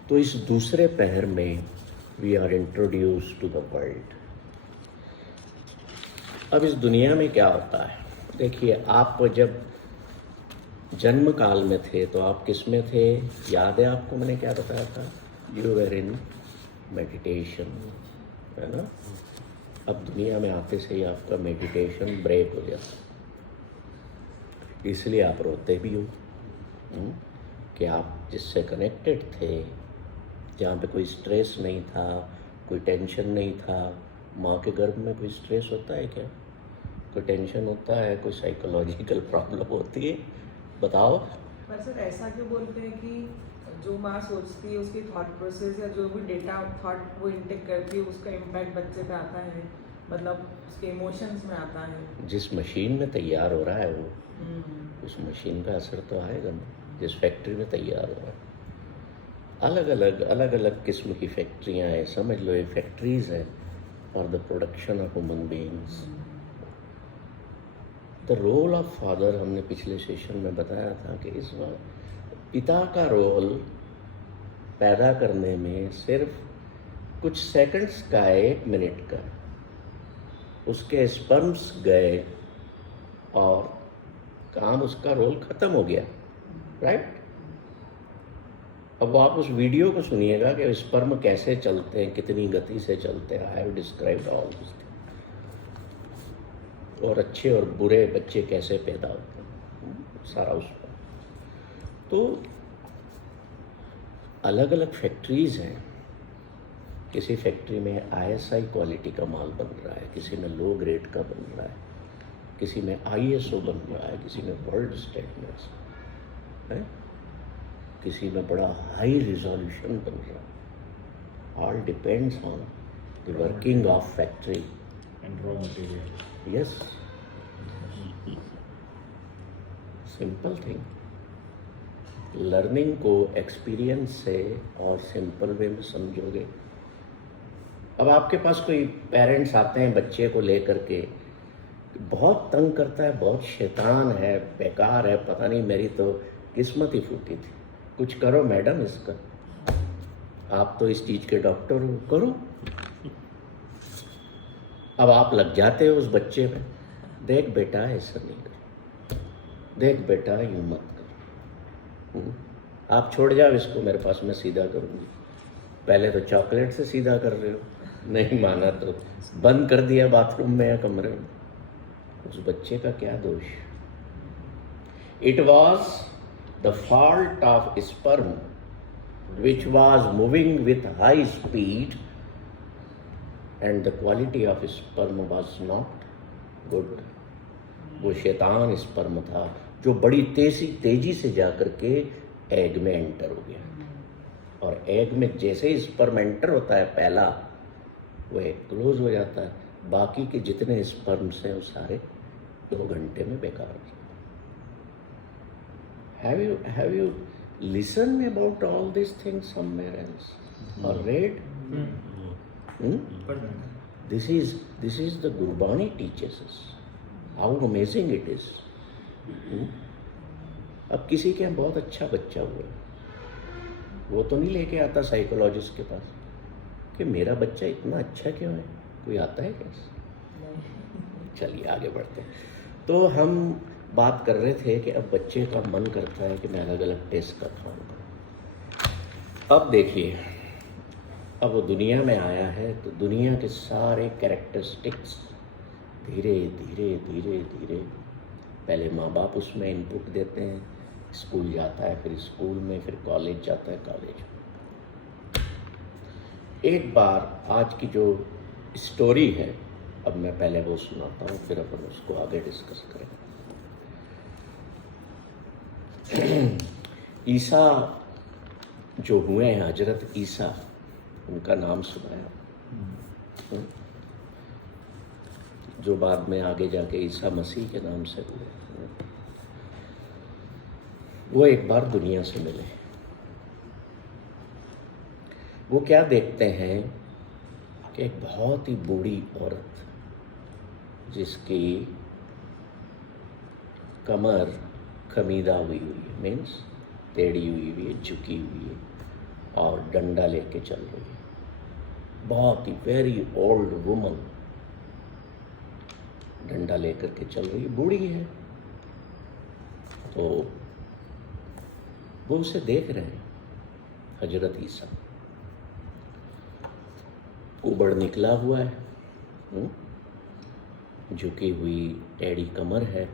तो इस दूसरे पहर में we are introduce to the world. अब इस दुनिया में क्या होता है, देखिए आप जब जन्म काल में थे तो आप किस में थे, याद है आपको मैंने क्या बताया था, यू वेर इन मेडिटेशन, है ना। अब दुनिया में आते से ही आपका मेडिटेशन ब्रेक हो जाता, इसलिए आप रोते भी हो कि आप जिससे कनेक्टेड थे, जहाँ पे कोई स्ट्रेस नहीं था, कोई टेंशन नहीं था। माँ के गर्भ में कोई स्ट्रेस होता है क्या, कोई टेंशन होता है, कोई साइकोलॉजिकल प्रॉब्लम होती है, बताओ। पर सर ऐसा क्यों बोलते हैं कि जो माँ सोचती है उसकी थॉट प्रोसेस या जो भी डेटा थॉट वो इंटेक करती है उसका इम्पैक्ट बच्चे पे आता है, मतलब उसके इमोशंस में आता है। जिस मशीन में तैयार हो रहा है वो, उस मशीन का असर तो आएगा ना, जिस फैक्ट्री में तैयार हो रहा है। अलग अलग किस्म की फैक्ट्रियाँ हैं, समझ लो ये फैक्ट्रीज हैं for the production of human beings. The role of father हमने पिछले सेशन में बताया था कि इस बार पिता का रोल पैदा करने में सिर्फ कुछ सेकंड्स का है, 1 मिनट का। उसके स्पर्म्स गए और काम, उसका रोल खत्म हो गया, राइट। अब आप उस वीडियो को सुनिएगा कि स्पर्म कैसे चलते हैं, कितनी गति से चलते हैं। I have described all this, और अच्छे और बुरे बच्चे कैसे पैदा होते हैं, सारा उसमें। तो अलग अलग फैक्ट्रीज हैं, किसी फैक्ट्री में ISI क्वालिटी का माल बन रहा है, किसी में लो ग्रेड का बन रहा है, किसी में ISO बन रहा है, किसी में वर्ल्ड स्टैंडर्ड्स है, किसी में बड़ा हाई रिजोल्यूशन बन रहा है। All depends on the working of factory and raw material. Yes, simple thing. Learning को एक्सपीरियंस से और सिंपल वे में समझोगे। अब आपके पास कोई पेरेंट्स आते हैं बच्चे को लेकर के, बहुत तंग करता है, बहुत शैतान है, बेकार है, पता नहीं मेरी तो किस्मत ही फूटी थी, कुछ करो मैडम इसका, आप तो इस चीज़ के डॉक्टर हो, करो। अब आप लग जाते हो उस बच्चे में, देख बेटा ऐसा नहीं कर, देख बेटा यूँ मत कर, आप छोड़ जाओ इसको मेरे पास, मैं सीधा करूँगी। पहले तो चॉकलेट से सीधा कर रहे हो, नहीं माना तो बंद कर दिया बाथरूम में या कमरे में। उस बच्चे का क्या दोष? It was the fault of sperm which was moving with high speed and the quality of sperm was not good. वो शैतान स्पर्म था जो बड़ी तेजी से जाकर के एग में एंटर हो गया, और एग में जैसे ही स्पर्म एंटर होता है पहला, वो एग क्लोज हो जाता है, बाकी के जितने स्पर्म्स हैं वो सारे 2 घंटे में बेकार हो जाते हैं। Have you listened about all these things somewhere else or read? This is the Gurbani teaches us. How amazing it is. अब किसी के यहाँ बहुत अच्छा बच्चा हुआ, वो तो नहीं लेके आता साइकोलॉजिस्ट के पास कि मेरा बच्चा इतना अच्छा क्यों है, कोई आता है कैसे? चलिए आगे बढ़ते हैं। तो हम बात कर रहे थे कि अब बच्चे का मन करता है कि मैं अलग अलग टेस्ट का खाऊंगा। अब देखिए, अब वो दुनिया में आया है तो दुनिया के सारे कैरेक्टरिस्टिक्स धीरे धीरे धीरे धीरे पहले माँ बाप उसमें इनपुट देते हैं, स्कूल जाता है, फिर स्कूल में, फिर कॉलेज जाता है, कॉलेज। एक बार आज की जो स्टोरी है, अब मैं पहले वो सुनाता हूँ, फिर अपन उसको आगे डिस्कस करेंगे। ईसा जो हुए हैं हजरत ईसा, उनका नाम सुना है? जो बाद में आगे जाके ईसा मसीह के नाम से हुए। वो एक बार दुनिया से मिले। वो क्या देखते हैं कि एक बहुत ही बूढ़ी औरत जिसकी कमर खमीदा हुई है, मीन्स टेढ़ी हुई है, झुकी हुई है, और डंडा लेके चल रही है। बहुत ही वेरी ओल्ड वुमन डंडा लेकर के चल रही है, बूढ़ी है। तो वो उसे देख रहे हैं, हजरत ईसा। ऊबड़ निकला हुआ है, झुकी हुई टेढ़ी कमर है,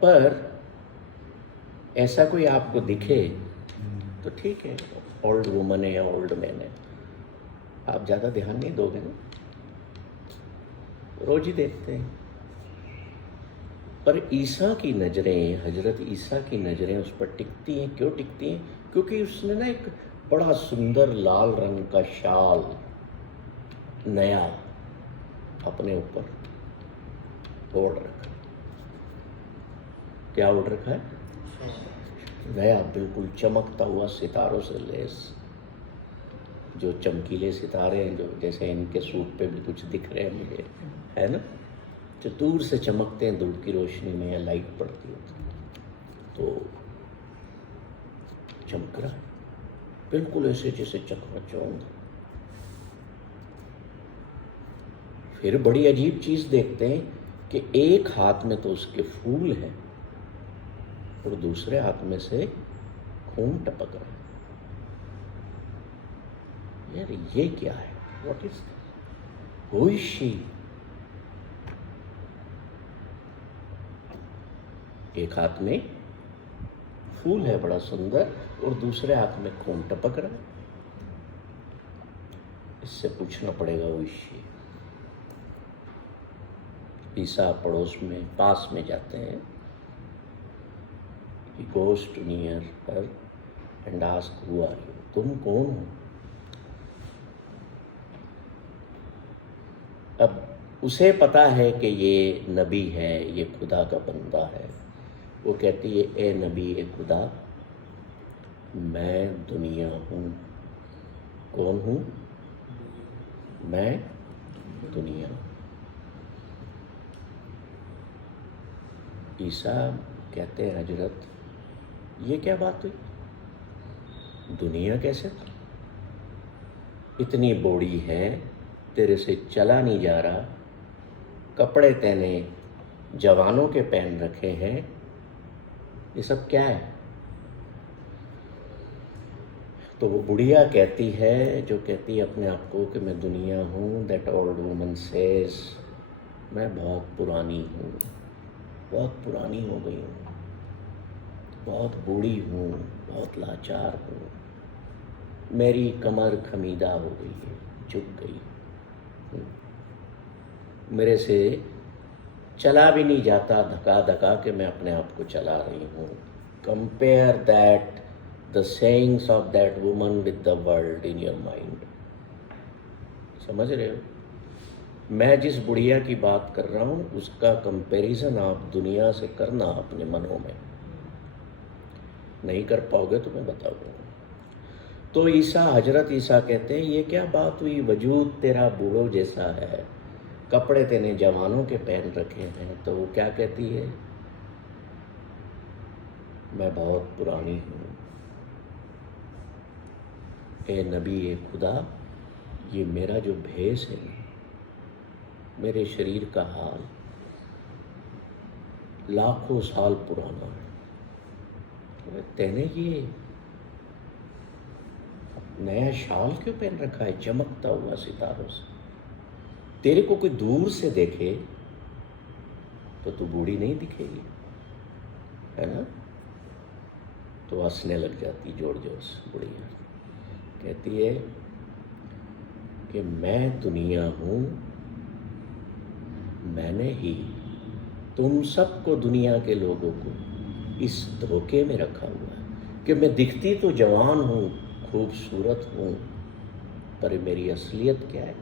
पर ऐसा कोई आपको दिखे तो ठीक है, ओल्ड वुमन है या ओल्ड मैन है, आप ज़्यादा ध्यान नहीं दोगे ना, रोज ही देखते हैं। पर ईसा की नज़रें, हजरत ईसा की नज़रें उस पर टिकती हैं। क्यों टिकती हैं? क्योंकि उसने ना एक बड़ा सुंदर लाल रंग का शाल नया अपने ऊपर ओढ़ रखा। क्या ओढ़ रखा है? नया, बिल्कुल चमकता हुआ सितारों से लेस, जो चमकीले सितारे हैं, जो जैसे इनके सूट पे भी कुछ दिख रहे हैं मुझे, है ना, जो दूर से चमकते हैं, धूप की रोशनी में या लाइट पड़ती है तो चमक रहा है, बिल्कुल ऐसे जैसे चकमचौंध। फिर बड़ी अजीब चीज देखते हैं कि एक हाथ में तो उसके फूल है और दूसरे हाथ में से खून टपक रहा है। यार ये क्या है? What is who is she? एक हाथ में फूल है बड़ा सुंदर और दूसरे हाथ में खून टपक रहा है। इससे पूछना पड़ेगा हु इज शी। ईसा पड़ोस में पास में जाते हैं। He goes to near her and asks, who are you? तुम कौन हो? अब उसे पता है कि ये नबी है, ये खुदा का बंदा है। वो कहती है, ए नबी, ए खुदा, मैं दुनिया हूँ। कौन हूँ? मैं दुनिया हूँ। ईसा कहते हैं, हजरत ये क्या बात हुई? दुनिया कैसे? इतनी बड़ी है, तेरे से चला नहीं जा रहा, कपड़े तेने जवानों के पहन रखे हैं, ये सब क्या है? तो वो बुढ़िया कहती है, जो कहती है अपने आप को कि मैं दुनिया हूँ, दैट ओल्ड वुमन सेज, मैं बहुत पुरानी हूँ, बहुत पुरानी हो गई हूँ, बहुत बूढ़ी हूँ, बहुत लाचार हूँ, मेरी कमर खमीदा हो गई है, झुक गई, मेरे से चला भी नहीं जाता, धका धका के मैं अपने आप को चला रही हूँ। Compare that the sayings of that woman with the world in your mind. समझ रहे हो? मैं जिस बुढ़िया की बात कर रहा हूँ उसका कंपैरिजन आप दुनिया से करना अपने मनों में। नहीं कर पाओगे तो मैं बता दूँगा। तो ईसा, हजरत ईसा कहते हैं, ये क्या बात हुई? वजूद तेरा बूढ़ों जैसा है, कपड़े तेने जवानों के पहन रखे हैं। तो वो क्या कहती है? मैं बहुत पुरानी हूँ। ए नबी, ए खुदा, ये मेरा जो भेष है, मेरे शरीर का हाल लाखों साल पुराना है। तेने ये नया शाल क्यों पहन रखा है चमकता हुआ सितारों से? तेरे को कोई दूर से देखे तो तू बूढ़ी नहीं दिखेगी, है ना? तो हंसने लग जाती जोर जोर से बुढ़िया। कहती है कि मैं दुनिया हूँ, मैंने ही तुम सबको, दुनिया के लोगों को इस धोखे में रखा हुआ है कि मैं दिखती तो जवान हूँ, खूबसूरत हूँ, पर मेरी असलियत क्या है?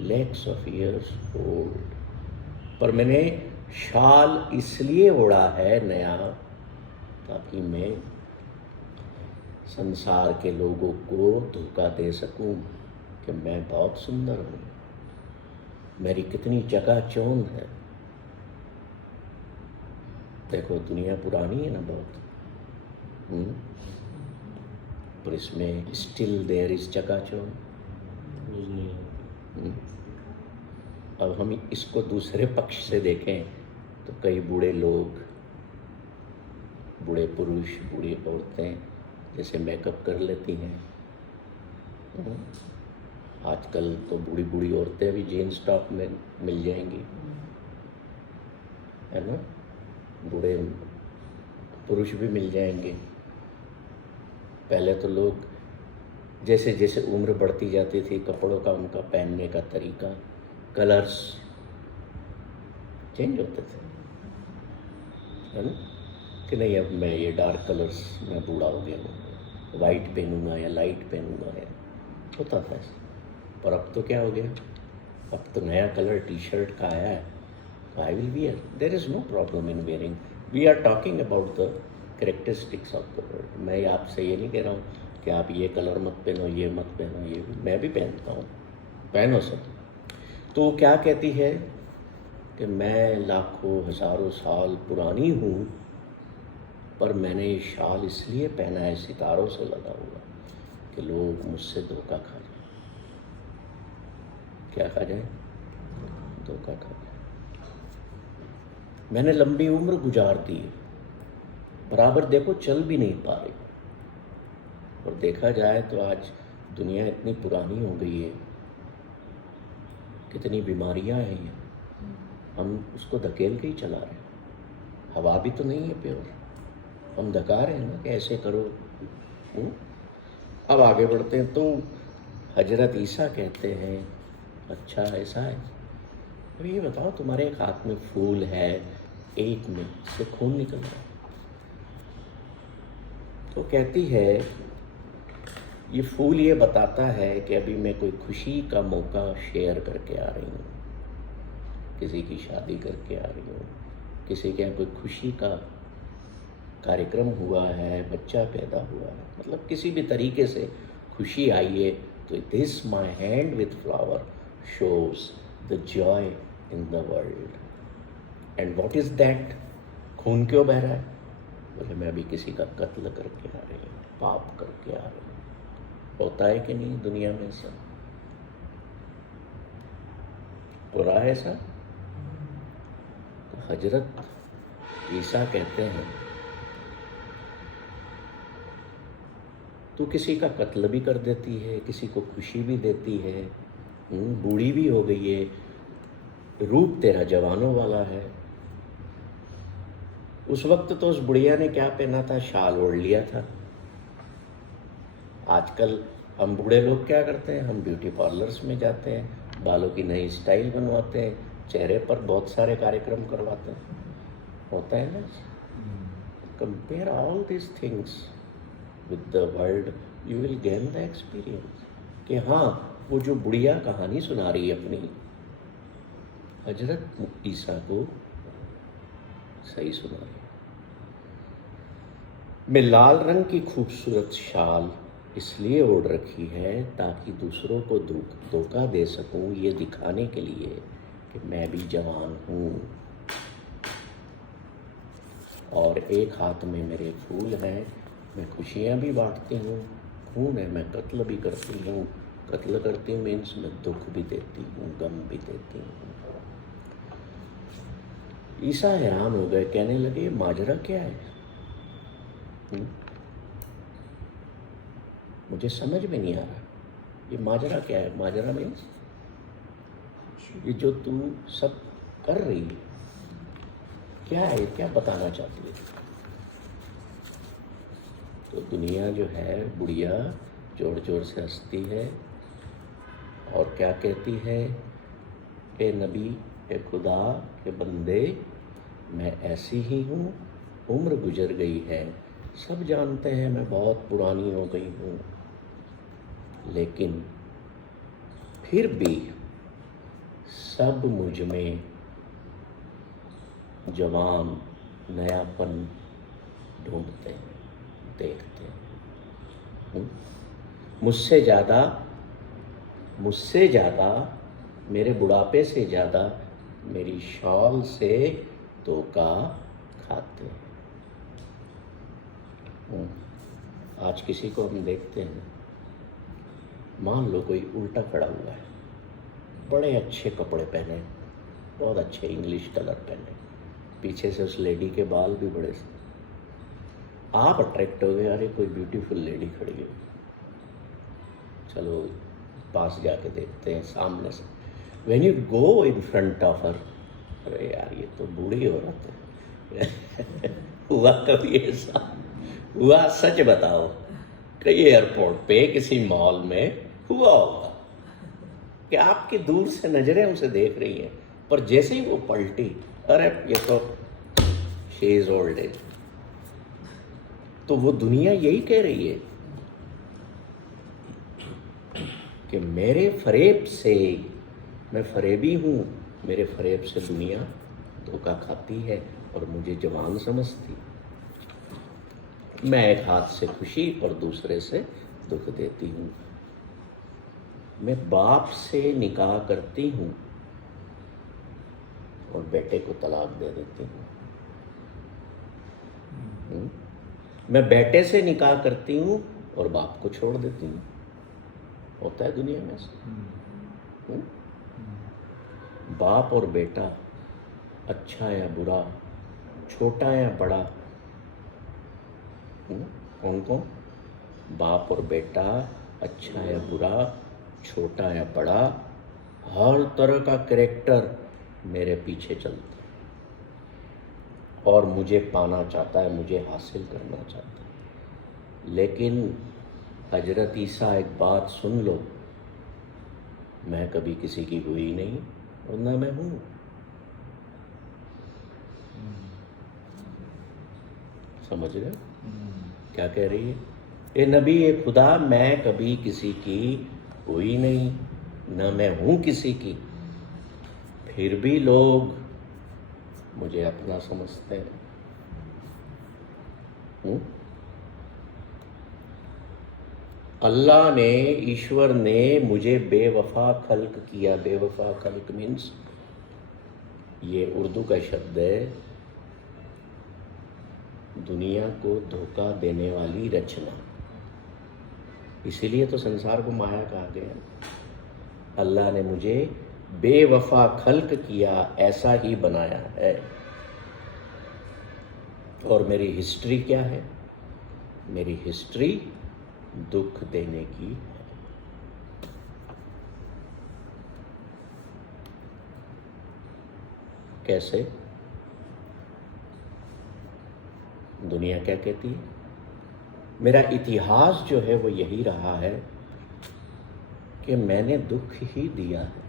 Lakhs of years old. पर मैंने शाल इसलिए ओढ़ा है नया, ताकि मैं संसार के लोगों को धोखा दे सकूं कि मैं बहुत सुंदर हूँ, मेरी कितनी चकाचौंध है। देखो दुनिया पुरानी है ना बहुत, पर इसमें स्टिल देयर इज चकाचौंध। यूज़ नहीं है। अब हम इसको दूसरे पक्ष से देखें तो कई बूढ़े लोग, बूढ़े पुरुष, बूढ़ी औरतें जैसे मेकअप कर लेती हैं। आजकल तो बूढ़ी बूढ़ी औरतें भी जीन्स टॉप में मिल जाएंगी, है ना? बूढ़े पुरुष भी मिल जाएंगे। पहले तो लोग जैसे जैसे उम्र बढ़ती जाती थी, कपड़ों का, उनका पहनने का तरीका, कलर्स चेंज होते थे, है ना? कि नहीं अब मैं ये डार्क कलर्स में बूढ़ा हो गया हूँ, वाइट पहनूंगा या लाइट पहनूंगा, या होता था ऐसा। पर अब तो क्या हो गया? अब तो नया कलर टी शर्ट का आया है, I will wear, there is no problem in wearing. We are talking about the characteristics of the world. मैं आपसे ये नहीं कह रहा हूँ कि आप ये कलर मत पहनो, ये मत पहनो, ये भी मैं भी पहनता हूँ, पहनो सब। तो वो क्या कहती है कि मैं लाखों हज़ारों साल पुरानी हूँ, पर मैंने ये शाल इसलिए पहना है सितारों से लगा हुआ कि लोग मुझसे धोखा खा जाए। क्या खा जाए? धोखा खा जाए। मैंने लंबी उम्र गुजार दी, बराबर देखो चल भी नहीं पा रही। और देखा जाए तो आज दुनिया इतनी पुरानी हो गई है, कितनी बीमारियां हैं ये, हम उसको धकेल के ही चला रहे हैं। हवा भी तो नहीं है प्योर, हम धका रहे हैं ना कि ऐसे करो। अब आगे बढ़ते हैं तो हजरत ईसा कहते हैं, अच्छा ऐसा है? अब ये बताओ, तुम्हारे एक हाथ में फूल है, एक में से खून निकल रहा है। तो कहती है ये फूल ये बताता है कि अभी मैं कोई खुशी का मौका शेयर करके आ रही हूँ, किसी की शादी करके आ रही हूँ, किसी के यहाँ कोई खुशी का कार्यक्रम हुआ है, बच्चा पैदा हुआ है, मतलब किसी भी तरीके से खुशी आई है, तो this my hand with flower shows the joy in the world. And what is that? खून क्यों बह रहा है? बोले मैं अभी किसी का कत्ल करके आ रही हूँ, पाप करके आ रही हूँ। होता है कि नहीं दुनिया में ऐसा? हो रहा है ऐसा? तो हजरत ईसा कहते हैं तू किसी का कत्ल भी कर देती है, किसी को खुशी भी देती है, बूढ़ी भी हो गई है, रूप तेरा जवानों वाला है। उस वक्त तो उस बुढ़िया ने क्या पहना था? शाल ओढ़ लिया था। आजकल हम बूढ़े लोग क्या करते हैं? हम ब्यूटी पार्लर्स में जाते हैं, बालों की नई स्टाइल बनवाते हैं, चेहरे पर बहुत सारे कार्यक्रम करवाते हैं। होता है ना? Compare all this things with the world, you will gain the experience कि हाँ, वो जो बुढ़िया कहानी सुना रही है अपनी, हजरत ईसा को सही सुना रही है। मैं लाल रंग की खूबसूरत शाल इसलिए ओढ़ रखी है ताकि दूसरों को धोखा दे सकूं, ये दिखाने के लिए कि मैं भी जवान हूँ। और एक हाथ में मेरे फूल हैं, मैं खुशियाँ भी बांटती हूँ, खून है मैं कत्ल भी करती हूँ। कत्ल करती हूँ मीन्स मैं दुख भी देती हूँ, गम भी देती हूँ। ईसा हैरान हो गए, कहने लगे माजरा क्या है? मुझे समझ में नहीं आ रहा, ये माजरा क्या है? माजरा मीन्स ये जो तू सब कर रही है क्या है, क्या बताना चाहती है? तो दुनिया जो है, बुढ़िया जोर जोर से हंसती है और क्या कहती है? ए नबी, ए खुदा के बंदे, मैं ऐसी ही हूँ उम्र गुजर गई है, सब जानते हैं मैं बहुत पुरानी हो गई हूँ, लेकिन फिर भी सब मुझ में जवान नयापन ढूंढते हैं, देखते हैं। मुझसे ज़्यादा मेरे बुढ़ापे से ज़्यादा मेरी शॉल से धोखा खाते हैं। आज किसी को हम देखते हैं, मान लो कोई उल्टा खड़ा हुआ है, बड़े अच्छे कपड़े पहने, बहुत अच्छे इंग्लिश कलर पहने, पीछे से उस लेडी के बाल भी बड़े से, आप अट्रैक्ट हो गए, अरे कोई ब्यूटीफुल लेडी खड़ी है, चलो पास जाके देखते हैं सामने से। When you go in front of her, अरे यार ये तो बूढ़ी औरत है। हुआ कभी ऐसा? हुआ? सच बताओ, कहीं एयरपोर्ट पे किसी मॉल में हुआ होगा कि आपकी दूर से नजरें उसे देख रही हैं, पर जैसे ही वो पलटी, अरे ये तो शी इज ओल्ड एज। तो वो दुनिया यही कह रही है कि मेरे फरेब से, मैं फरेबी हूँ, मेरे फरेब से दुनिया धोखा खाती है और मुझे जवान समझती। मैं एक हाथ से खुशी और दूसरे से दुख देती हूँ। मैं बाप से निकाह करती हूँ और बेटे को तलाक दे देती हूँ। मैं बेटे से निकाह करती हूँ और बाप को छोड़ देती हूँ। होता है दुनिया में ऐसा। बाप और बेटा, अच्छा या बुरा, छोटा या बड़ा, कौन कौन? बाप और बेटा, अच्छा या बुरा, छोटा या बड़ा, हर तरह का कैरेक्टर मेरे पीछे चलता है और मुझे पाना चाहता है, मुझे हासिल करना चाहता है। लेकिन हजरत ईसा एक बात सुन लो, मैं कभी किसी की हुई नहीं और ना मैं हूँ। समझ रहे हो क्या कह रही है? ए नबी, ए खुदा, मैं कभी किसी की हुई नहीं, न मैं हूँ किसी की, फिर भी लोग मुझे अपना समझते हैं। अल्लाह ने, ईश्वर ने मुझे बेवफा खल्क किया। बेवफा खल्क मीन्स, ये उर्दू का शब्द है, दुनिया को धोखा देने वाली रचना। इसीलिए तो संसार को माया कहा गया। अल्लाह ने मुझे बेवफा खल्क किया, ऐसा ही बनाया है। और मेरी हिस्ट्री क्या है? मेरी हिस्ट्री दुख देने की है। कैसे? दुनिया क्या कहती है? मेरा इतिहास जो है वो यही रहा है कि मैंने दुख ही दिया है।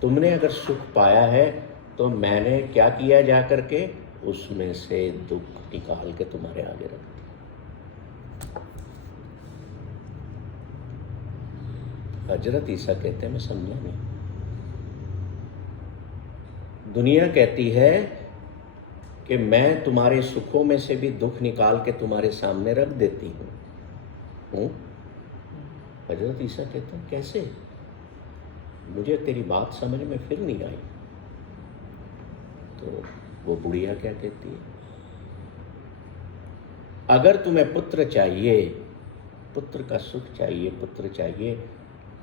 तुमने अगर सुख पाया है तो मैंने क्या किया जा करके? उसमें से दुख निकाल के तुम्हारे आगे रख दिया। हजरत ईसा कहते हैं, मैं समझा नहीं। दुनिया कहती है कि मैं तुम्हारे सुखों में से भी दुख निकाल के तुम्हारे सामने रख देती हूँ। हजरत ईसा कहते हैं, कैसे? मुझे तेरी बात समझ में फिर नहीं आई। तो वो बुढ़िया क्या कहती है? अगर तुम्हें पुत्र चाहिए, पुत्र का सुख चाहिए, पुत्र चाहिए,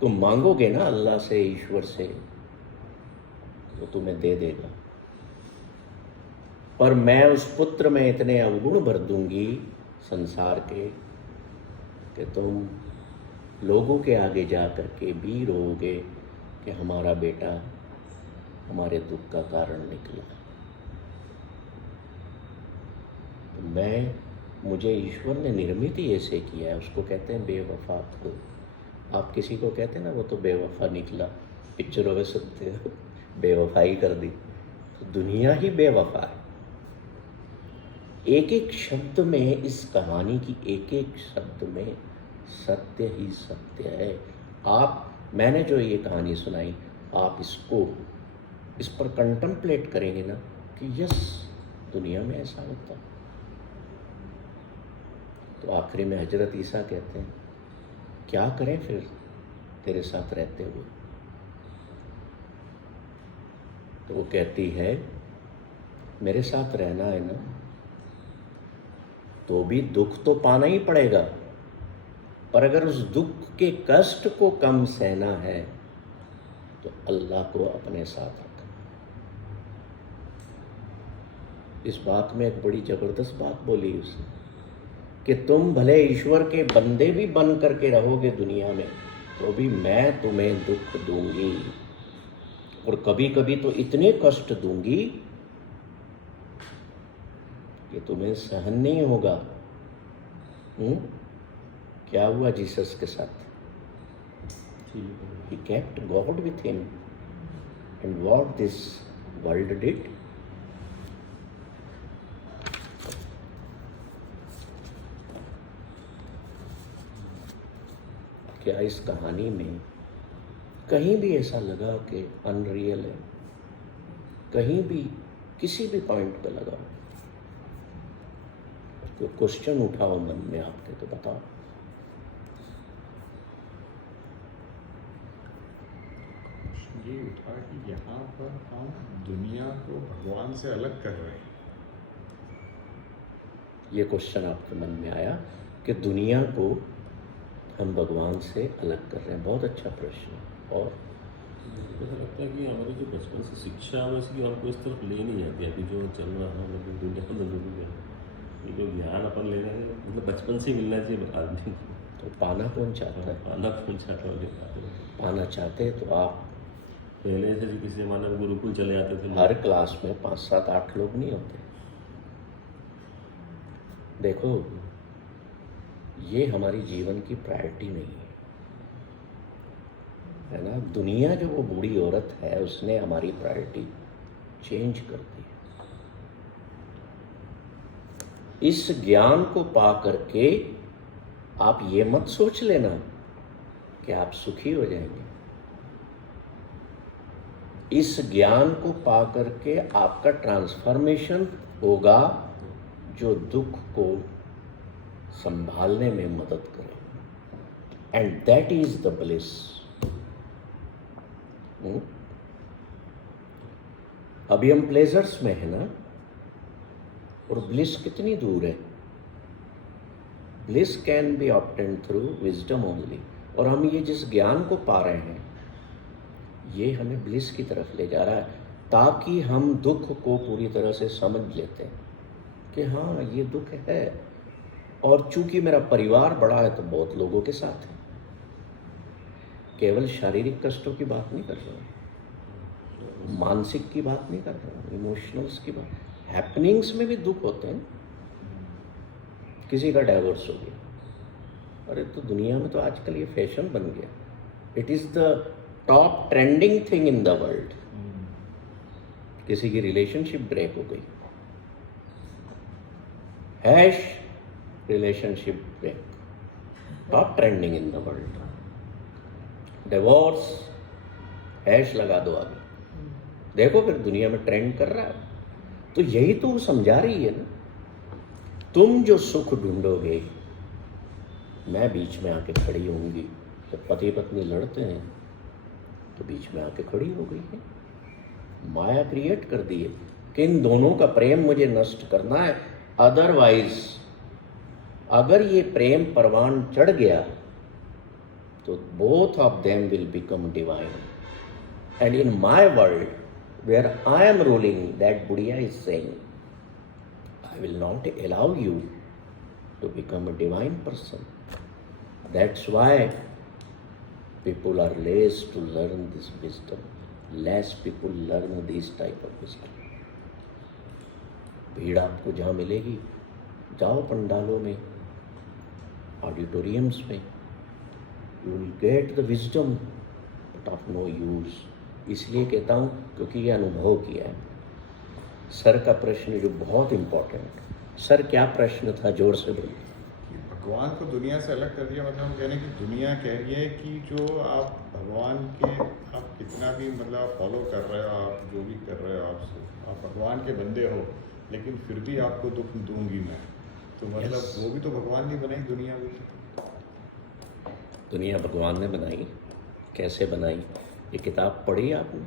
तुम मांगोगे ना अल्लाह से, ईश्वर से, तो तुम्हें दे देगा। पर मैं उस पुत्र में इतने अवगुण भर दूंगी संसार के कि तुम लोगों के आगे जा कर के भी रोओगे कि हमारा बेटा हमारे दुख का कारण निकला। तो मुझे ईश्वर ने निर्मित ही ऐसे किया है। उसको कहते हैं बेवफा को। आप किसी को कहते हैं ना वो तो बेवफा निकला, पिक्चरों में सुनते हो, बेवफाई कर दी। तो दुनिया ही बेवफा है। एक एक शब्द में, इस कहानी की एक एक शब्द में सत्य ही सत्य है। मैंने जो ये कहानी सुनाई, आप इस पर कंटेम्पलेट करेंगे ना कि यस, दुनिया में ऐसा होता है। तो आखिरी में हजरत ईसा कहते हैं, क्या करें फिर तेरे साथ रहते हुए? तो वो कहती है, मेरे साथ रहना है ना, तो भी दुख तो पाना ही पड़ेगा, पर अगर उस दुख के कष्ट को कम सहना है तो अल्लाह को अपने साथ रखना। इस बात में एक बड़ी जबरदस्त बात बोली उसने कि तुम भले ईश्वर के बंदे भी बन करके रहोगे दुनिया में, तो भी मैं तुम्हें दुख दूंगी, और कभी कभी तो इतने कष्ट दूंगी कि तुम्हें सहन नहीं होगा। क्या हुआ जीसस के साथ? He kept God with him, and what this world did, क्या इस कहानी में कहीं भी ऐसा लगा कि अनरियल है? कहीं भी किसी भी पॉइंट पे लगा? तो क्वेश्चन उठाओ मन में आपके, तो बताओ। ये उठा कि यहाँ पर हम दुनिया को भगवान से अलग कर रहे हैं। ये क्वेश्चन आपके मन में आया कि दुनिया को हम भगवान से अलग कर रहे हैं। बहुत अच्छा प्रश्न है। और मुझे लगता है कि हमारी जो बचपन से शिक्षा में इसकी हमको इस तरफ ले नहीं जाती है। अभी जो चल रहा है मतलब दुनिया में जरूरी है, ये जो ज्ञान अपन ले रहे हैं मतलब बचपन से मिलना चाहिए आदमी को। तो पाना कौन चाहता है? पाना कौन चाहता है? पाना चाहते तो आप पहले से जो किसी जमाने में गुरुकुल चले जाते थे, हर क्लास में 5, 7, 8 लोग नहीं होते। देखो, ये हमारी जीवन की प्रायोरिटी नहीं है ना। दुनिया जो वो बूढ़ी औरत है, उसने हमारी प्रायोरिटी चेंज कर दी। इस ज्ञान को पा करके आप ये मत सोच लेना कि आप सुखी हो जाएंगे। इस ज्ञान को पा करके आपका ट्रांसफॉर्मेशन होगा जो दुख को संभालने में मदद करे, and that is the bliss. अभी हम प्लेजर्स में है ना, और ब्लिस कितनी दूर है। Bliss can be obtained through wisdom only. और हम ये जिस ज्ञान को पा रहे हैं, ये हमें ब्लिस की तरफ ले जा रहा है, ताकि हम दुख को पूरी तरह से समझ लेते हैं कि हाँ, ये दुख है। और चूंकि मेरा परिवार बड़ा है तो बहुत लोगों के साथ है। केवल शारीरिक कष्टों की बात नहीं कर रहा हूँ, मानसिक की बात नहीं कर रहा हूँ, इमोशनल्स की बात। हैपनिंग्स में भी दुख होते हैं। किसी का डाइवोर्स हो गया, अरे तो दुनिया में तो आजकल ये फैशन बन गया। It is the top trending thing in the world. किसी की रिलेशनशिप ब्रेक हो गई, hash relationship break, top trending in the world. Divorce, hash लगा दो आगे, देखो फिर दुनिया में ट्रेंड कर रहा है। तो यही तो वो समझा रही है ना, तुम जो सुख ढूंढोगे, मैं बीच में आके खड़ी होंगी। जब पति पत्नी लड़ते हैं तो बीच में आके खड़ी हो गई है। माया क्रिएट कर दी है कि इन दोनों का प्रेम मुझे नष्ट करना है, अदरवाइज अगर ये प्रेम परवान चढ़ गया तो both of them will become divine. And in my world where I am ruling, that Buddha is saying, I will not allow you to become a divine person. That's why people are less to learn this wisdom. Less people learn this type of wisdom. भीड़ आपको जहाँ मिलेगी, जाओ पंडालों में, auditoriums में, you will get the wisdom, but of no use. इसलिए कहता हूँ क्योंकि ये अनुभव किया है। सर का प्रश्न जो बहुत इम्पोर्टेंट, सर क्या प्रश्न था, जोर से बोलिए। कि भगवान को दुनिया से अलग कर दिया, मतलब हम कह रहे हैं कि दुनिया कह रही है कि जो आप भगवान के, आप कितना भी मतलब फॉलो कर रहे हो, आप जो भी कर रहे हो, आप भगवान के बंदे हो, लेकिन फिर भी आपको दुख दूंगी मैं। तो मतलब Yes. वो भी तो भगवान ने बनाई दुनिया भी। दुनिया भगवान ने बनाई, कैसे बनाई? ये किताब पढ़ी आपने?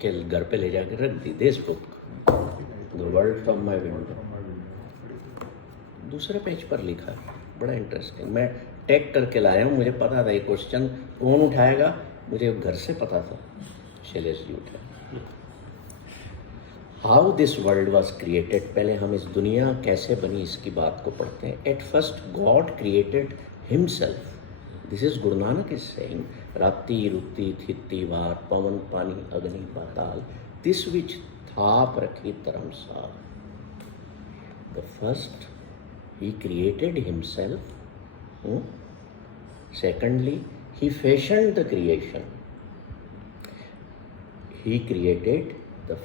के घर पे ले जाकर रख दी, this book the world from my window, दूसरे पेज पर लिखा है, बड़ा इंटरेस्टिंग। मैं टैग करके लाया हूँ, मुझे पता था ये क्वेश्चन कौन उठाएगा, मुझे घर से पता था, शैलेश जी उठाए। How this world was created, पहले हम इस दुनिया कैसे बनी इसकी बात को पढ़ते हैं। At first God created himself, this is Guru Nanak is saying, राति रुति थिति वार पवन पानी अग्नि पाताल, दिस विच थाप रखी धर्मसाल। The first he created himself. Secondly, he fashioned the creation. He created the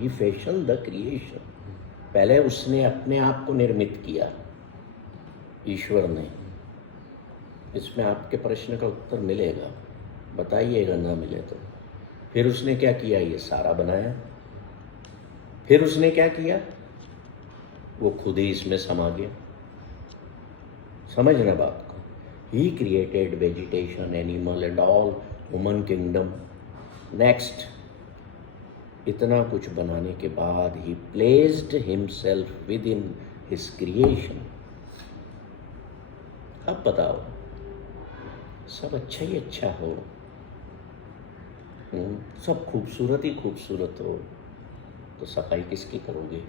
he fashioned the creation. पहले उसने अपने आप को निर्मित किया, ईश्वर ने। इसमें आपके प्रश्न का उत्तर मिलेगा, बताइएगा ना मिले तो। फिर उसने क्या किया, ये सारा बनाया। फिर उसने क्या किया, वो खुद ही इसमें समा गया। समझना बात को। He created vegetation, animal and all human kingdom. Next, इतना कुछ बनाने के बाद ही placed himself with in his creation. अब बताओ, सब अच्छा ही अच्छा हो, सब खूबसूरत ही खूबसूरत हो, तो सफाई किसकी करोगे?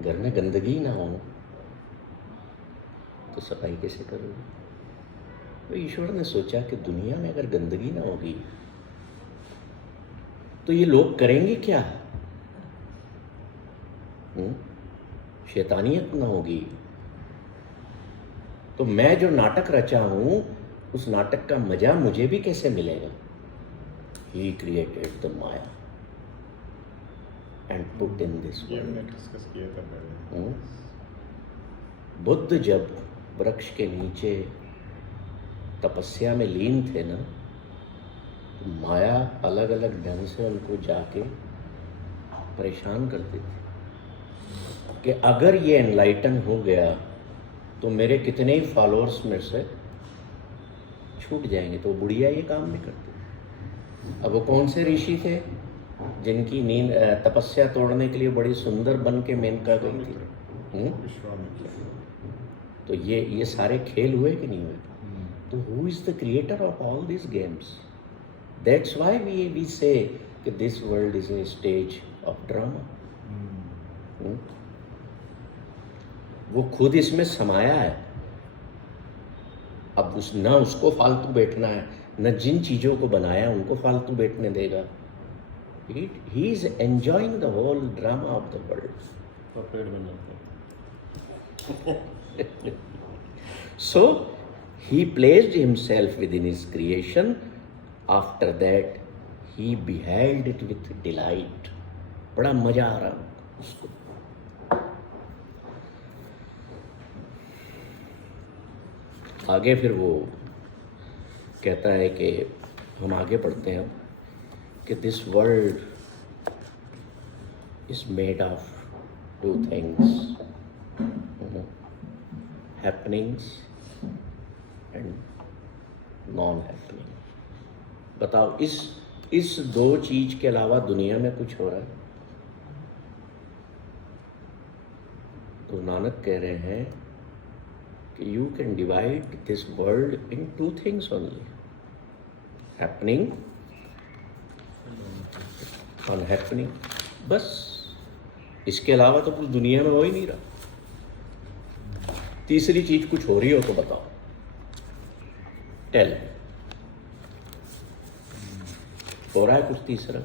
घर में गंदगी ना हो तो सफाई कैसे करोगे? तो ईश्वर ने सोचा कि दुनिया में अगर गंदगी ना होगी तो ये लोग करेंगे क्या? शैतानियत ना होगी तो मैं जो नाटक रचा हूं उस नाटक का मजा मुझे भी कैसे मिलेगा? He created the Maya and put in this ये world. हमने डिस्कस किया था पहले। बुद्ध जब वृक्ष के नीचे तपस्या में लीन थे ना, तो माया अलग अलग ढंग से उनको जाके परेशान करती थी कि अगर ये एनलाइटन हो गया तो मेरे कितने ही फॉलोअर्स में से छूट जाएंगे। तो बुढ़िया ये काम नहीं करती। अब वो कौन से ऋषि थे जिनकी नींद तपस्या तोड़ने के लिए बड़ी सुंदर बन के मेनका गई थी? तो ये सारे खेल हुए कि नहीं हुए? तो who is the creator of all this games? That's why we say कि this world is a stage of drama. वो खुद इसमें समाया है। अब न उसको फालतू बैठना है, न जिन चीजों को बनाया उनको फालतू बैठने देगा। He is enjoying the whole drama of the world. पेड़ बनाते हैं। So he placed himself within his creation. After that, he beheld it with delight. बड़ा मजा आ रहा उसको। आगे फिर वो कहता है कि हम आगे पढ़ते हैं कि this world is made of two things, happenings and non happening. बताओ, इस दो चीज के अलावा दुनिया में कुछ हो रहा है? गुरु नानक कह रहे हैं कि you can divide this world in two things only, happening, unhappening. बस इसके अलावा तो कुछ दुनिया में हो ही नहीं रहा। तीसरी चीज कुछ हो रही हो तो बताओ, टेल। हो रहा है कुछ तीसरा?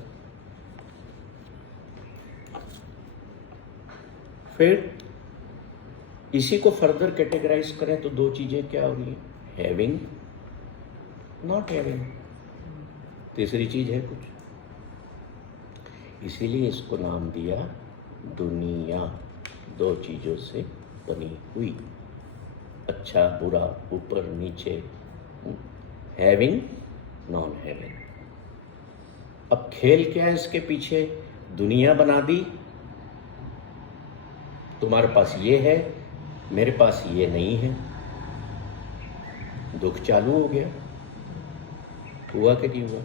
फिर इसी को फर्दर कैटेगराइज करें तो दो चीजें क्या हो रही है? Having, not having. तीसरी चीज है कुछ, इसीलिए इसको नाम दिया दुनिया। दो चीजों से बनी हुई, अच्छा बुरा, ऊपर नीचे, हैविंग नॉन हैविंग। अब खेल क्या है इसके पीछे? दुनिया बना दी, तुम्हारे पास ये है, मेरे पास ये नहीं है, दुख चालू हो गया। हुआ कि नहीं हुआ?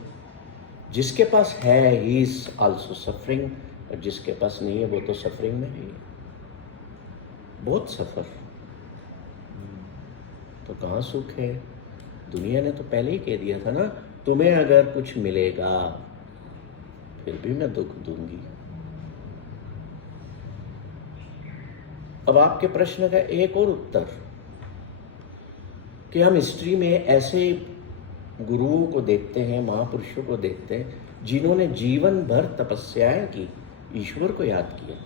जिसके पास है ही इज आल्सो सफरिंग, और जिसके पास नहीं है वो तो सफरिंग में है, बहुत सफर। तो कहाँ सुख है? दुनिया ने तो पहले ही कह दिया था ना, तुम्हें अगर कुछ मिलेगा फिर भी मैं दुख दूंगी। अब आपके प्रश्न का एक और उत्तर, कि हम हिस्ट्री में ऐसे गुरुओं को देखते हैं, महापुरुषों को देखते हैं, जिन्होंने जीवन भर तपस्याएं की, ईश्वर को याद किया,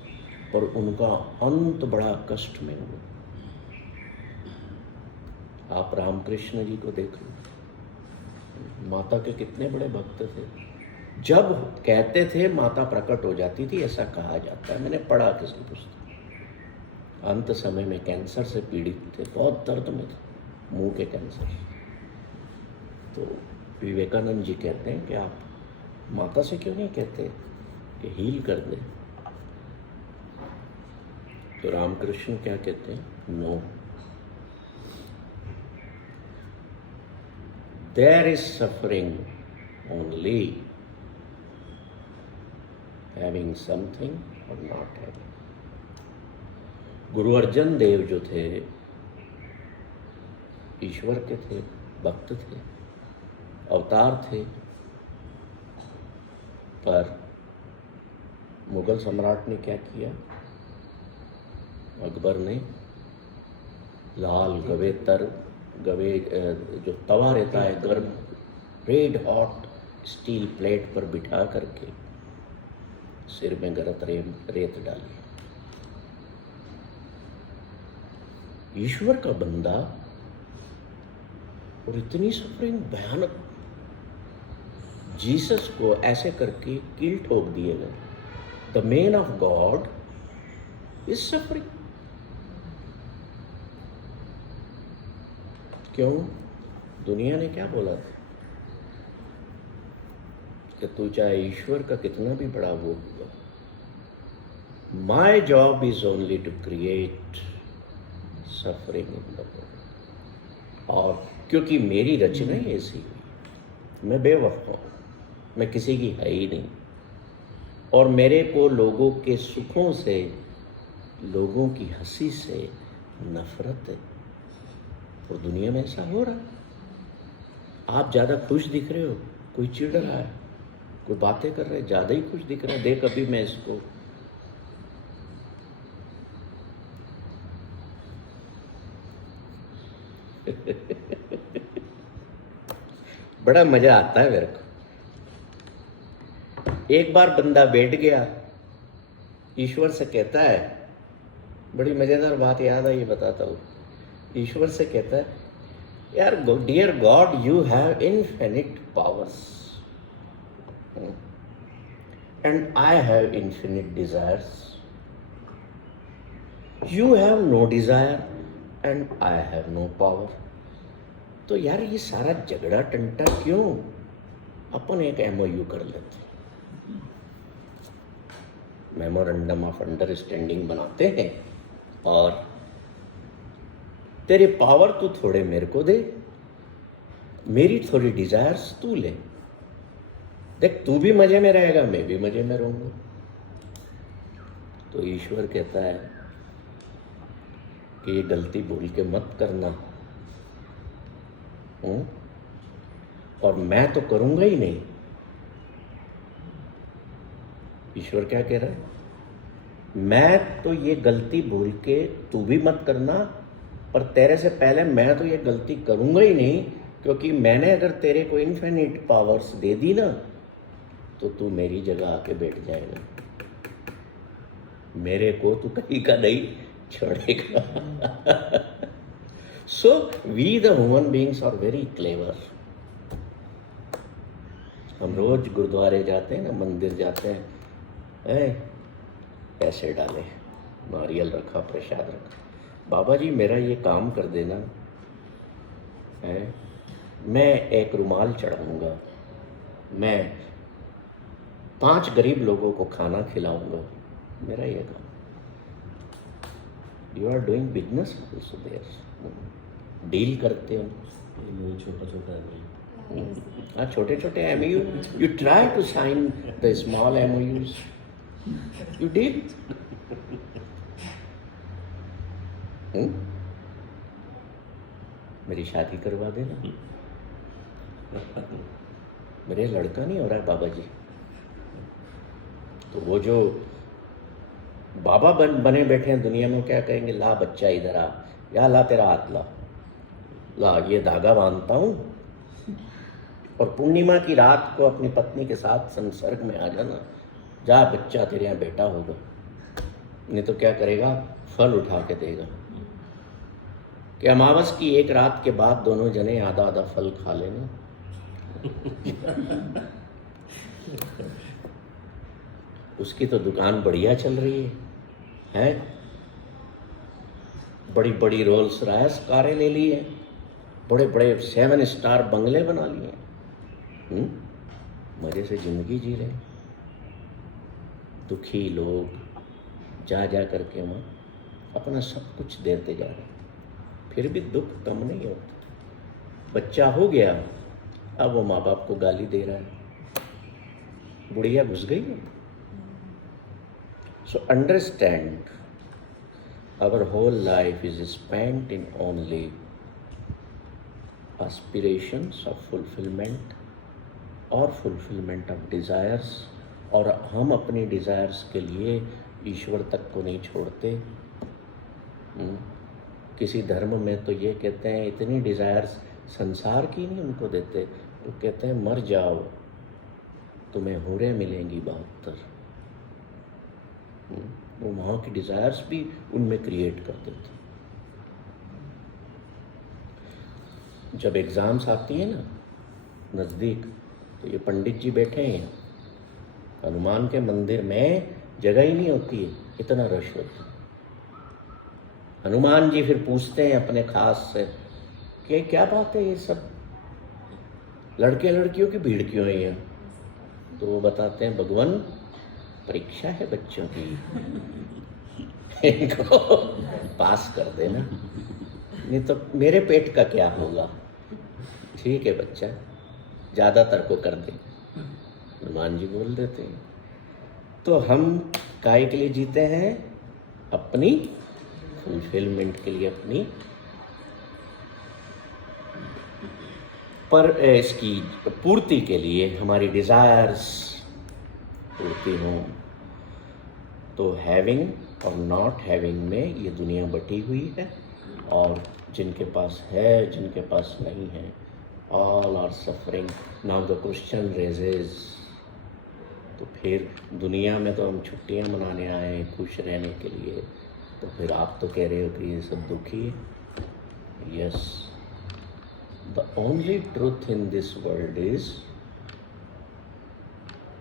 पर उनका अंत बड़ा कष्ट में हुआ। आप रामकृष्ण जी को देख लो, माता के कितने बड़े भक्त थे। जब कहते थे माता प्रकट हो जाती थी, ऐसा कहा जाता है, मैंने पढ़ा किसी पुस्तक। अंत समय में कैंसर से पीड़ित थे, बहुत दर्द में थे, मुंह के कैंसर। तो विवेकानंद जी कहते हैं कि आप माता से क्यों नहीं कहते कि हील कर दे? तो रामकृष्ण क्या कहते हैं? No, there is suffering only having something और नॉट हैविंग। गुरु अर्जन देव जो थे, ईश्वर के थे, भक्त थे, अवतार थे, पर मुगल सम्राट ने क्या किया? अकबर ने लाल गवे जो तवा रहता है गर्म, रेड हॉट स्टील प्लेट पर बिठा करके सिर में गरत रेत डाली। ईश्वर का बंदा, और इतनी सफरिंग भयानक, जीसस को ऐसे करके कील ठोक दिए गए। The man of God is suffering. क्यों? दुनिया ने क्या बोला था कि तू चाहे ईश्वर का कितना भी बड़ा वो हुआ, my job is only to create suffering in the world. और क्योंकि मेरी रचना ही ऐसी हुई, मैं बेवफा हूं, मैं किसी की है ही नहीं, और मेरे को लोगों के सुखों से, लोगों की हंसी से नफरत है। और दुनिया में ऐसा हो रहा है। आप ज़्यादा खुश दिख रहे हो, कोई चिढ़ रहा है, कोई बातें कर रहे, ज़्यादा ही खुश दिख रहा है, देख अभी मैं इसको। बड़ा मजा आता है मेरे को। एक बार बंदा बैठ गया, ईश्वर से कहता है, बड़ी मजेदार बात याद आई, बताता हूँ। ईश्वर से कहता है, यार dear God, you have infinite powers and I have infinite desires. You have no desire and I have no power. तो यार ये सारा झगड़ा टंटा क्यों? अपन एक MOU कर लेते, मेमोरेंडम ऑफ अंडरस्टैंडिंग बनाते हैं, और तेरे पावर तू थोड़े मेरे को दे, मेरी थोड़ी डिजायर्स तू ले। देख, तू भी मजे में रहेगा, मैं भी मजे में रहूंगा। तो ईश्वर कहता है कि ये गलती भूल के मत करना, और मैं तो करूंगा ही नहीं। ईश्वर क्या कह रहा है? मैं तो ये गलती भूल के तू भी मत करना, पर तेरे से पहले मैं तो ये गलती करूंगा ही नहीं, क्योंकि मैंने अगर तेरे को इनफिनिट पावर्स दे दी ना, तो तू मेरी जगह आके बैठ जाएगा, मेरे को तू कहीं का नहीं छोड़ेगा। So we the human beings are very clever. हम रोज गुरुद्वारे जाते हैं ना, मंदिर जाते हैं, पैसे डाले, नारियल रखा, प्रसाद रखा, बाबा जी मेरा ये काम कर देना है, मैं एक रुमाल चढ़ाऊंगा, मैं 5 गरीब लोगों को खाना खिलाऊंगा, मेरा ये काम। You are doing business also there, deal करते हो। छोटा छोटा है हाँ, छोटे छोटे MOU, you try to sign the small MOUs, you did. मेरी शादी करवा देना, मेरे लड़का नहीं हो रहा है बाबा जी, तो वो जो बाबा बने बैठे हैं दुनिया में, क्या कहेंगे, ला बच्चा इधर आ, या ला तेरा हाथ ला ये धागा बांधता हूँ, और पूर्णिमा की रात को अपनी पत्नी के साथ संसर्ग में आ जाना, जा बच्चा तेरे यहाँ बेटा होगा। नहीं तो क्या करेगा, फल उठा के देगा कि अमावस की एक रात के बाद दोनों जने आधा आधा फल खा लेना। उसकी तो दुकान बढ़िया चल रही है? बड़ी बड़ी रोल्स रॉयस कारें ले ली है, बड़े बड़े 7 स्टार बंगले बना लिए, मजे से जिंदगी जी रहे। दुखी लोग जा जा करके वहाँ अपना सब कुछ देते जा रहे, फिर भी दुख कम नहीं होता। बच्चा हो गया, अब वो माँ बाप को गाली दे रहा है, बुढ़िया घुस गई है। So understand, our whole life is spent in only aspirations of fulfillment और fulfillment of desires, और हम अपनी desires के लिए ईश्वर तक को नहीं छोड़ते। किसी धर्म में तो ये कहते हैं इतनी desires संसार की नहीं उनको देते, वो कहते हैं मर जाओ तुम्हें हूरें मिलेंगी 72। वो वहाँ की डिज़ायर्स भी उनमें क्रिएट कर देते। जब एग्ज़ाम्स आती है ना नज़दीक, तो ये पंडित जी बैठे हैं, हनुमान के मंदिर में जगह ही नहीं होती है, इतना रश होता है। हनुमान जी फिर पूछते हैं अपने खास से कि क्या बात है, ये सब लड़के लड़कियों की भीड़ क्यों है यहाँ? तो वो बताते हैं भगवान परीक्षा है बच्चों की, इनको पास कर देना, नहीं तो मेरे पेट का क्या होगा। ठीक है बच्चा, ज़्यादातर को कर दे, हनुमान जी बोल देते हैं। तो हम काय के लिए जीते हैं? अपनी फुलफिलमेंट के लिए, अपनी पर इसकी पूर्ति के लिए, हमारी डिज़ायर्स पूर्ति हों। तो हैविंग और नॉट हैविंग में ये दुनिया बटी हुई है, और जिनके पास है, जिनके पास नहीं है, all are suffering. Now the question raises, तो फिर दुनिया में तो हम छुट्टियां मनाने आए हैं खुश रहने के लिए, तो फिर आप तो कह रहे हो कि ये सब दुखी है। Yes, the only truth in this world is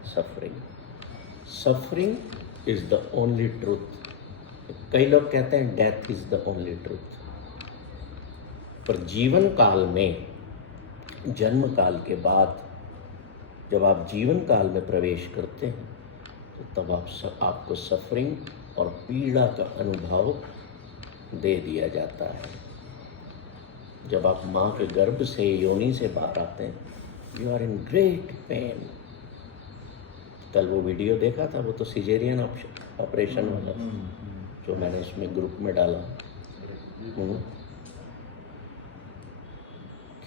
suffering. Suffering is the only truth. कई लोग कहते हैं death is the only truth, पर जीवन काल में, जन्म काल के बाद जब आप जीवन काल में प्रवेश करते हैं, तो तब आपको सफरिंग और पीड़ा का अनुभव दे दिया जाता है। जब आप माँ के गर्भ से, योनि से बाहर आते हैं, you are in great pain. कल वो वीडियो देखा था, वो तो सिजेरियन ऑपरेशन वाला, जो मैंने उसमें ग्रुप में डाला।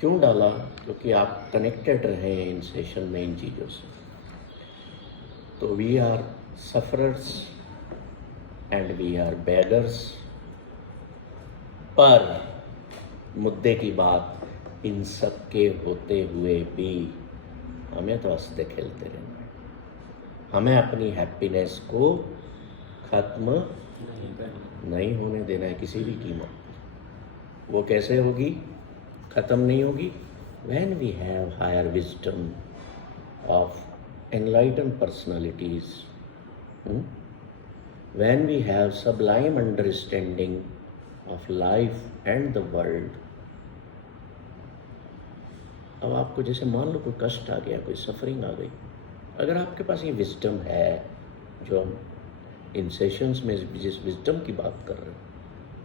क्यों डाला? क्योंकि आप कनेक्टेड रहे इन सेशन में इन चीज़ों से। तो we are sufferers and we are beggars, पर मुद्दे की बात, इन सब के होते हुए भी हमें तो हंसते खेलते रहना है। हमें अपनी हैप्पीनेस को ख़त्म नहीं होने देना है किसी भी कीमत। वो कैसे होगी? ख़त्म नहीं होगी? When we have higher wisdom of enlightened personalities, when we have sublime understanding of life and the world. अब आपको जैसे मान लो कोई कष्ट आ गया, कोई सफरिंग आ गई, अगर आपके पास ये विजडम है, जो हम इन सेशंस में जिस विजडम की बात कर रहे हैं,